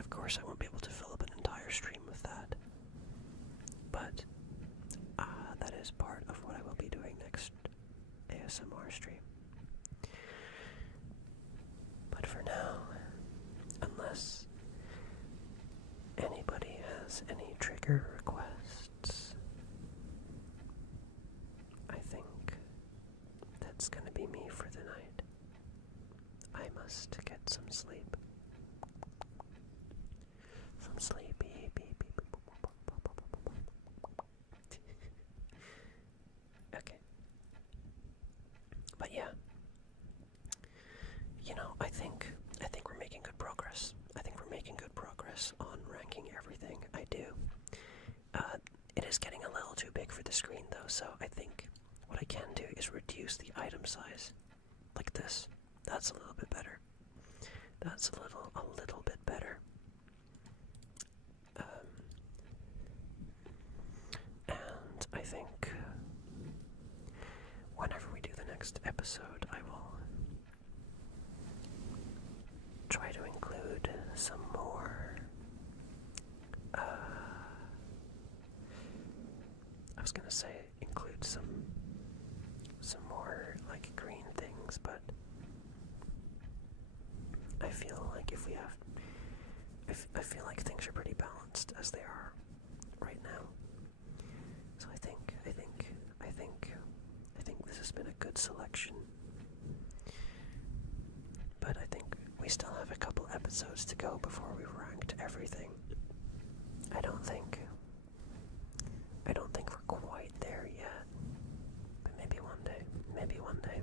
Of course, I won't be able to fill up an entire stream with that, but that is part of what I will be doing next ASMR stream. But for now, unless anybody has any trigger requests, I think that's gonna be me for the night. I must get some sleep. Some sleepy. Okay. But yeah. I think we're making good progress. I think we're making good progress on ranking everything I do. It is getting a little too big for the screen though, so I think what I can do is reduce the item size. Like this. That's a little bit better. That's a little bit better. And I think whenever we do the next episode, I will try to include some more, I was gonna say include some more like green things, but I feel like if we have, I feel like things are pretty balanced as they are right now. So I think this has been a good selection. But I think we still have a couple episodes to go before we've ranked everything. I don't think we're quite there yet. But maybe one day.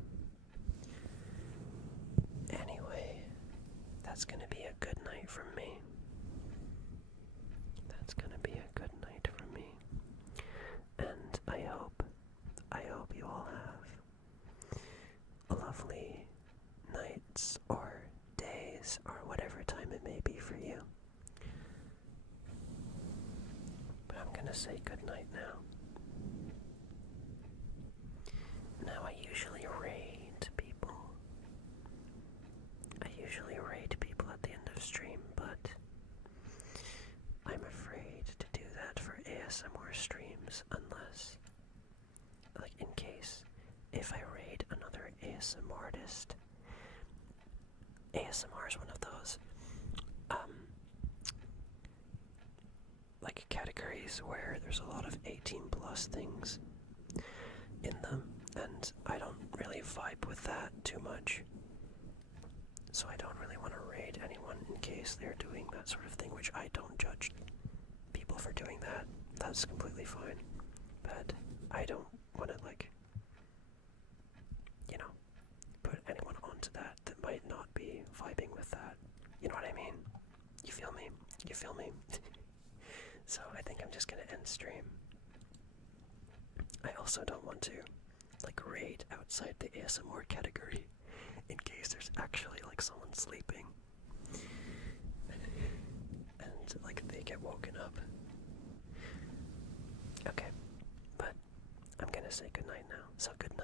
Anyway, that's gonna be a good night from me. That's gonna be a good night from me. And I hope you all have lovely nights or days or whatever time it may be for you. But I'm gonna say good night now. Now I usually raid people. At the end of stream, but I'm afraid to do that for ASMR streams unless, like, in case if I raid another ASMR artist. ASMR is one of those like categories where there's a lot of 18 plus things in them, and I don't really vibe with that too much. So I don't really want to raid anyone in case they're doing that sort of thing, which I don't judge people for doing that. That's completely fine. But I don't want to, like, put anyone onto that might not be vibing with that. You know what I mean? You feel me? So I think I'm just gonna end stream. I also don't want to, like, raid outside the ASMR category in case there's actually, like, someone sleeping and, like, they get woken up. Okay, but I'm gonna say goodnight now, so good night.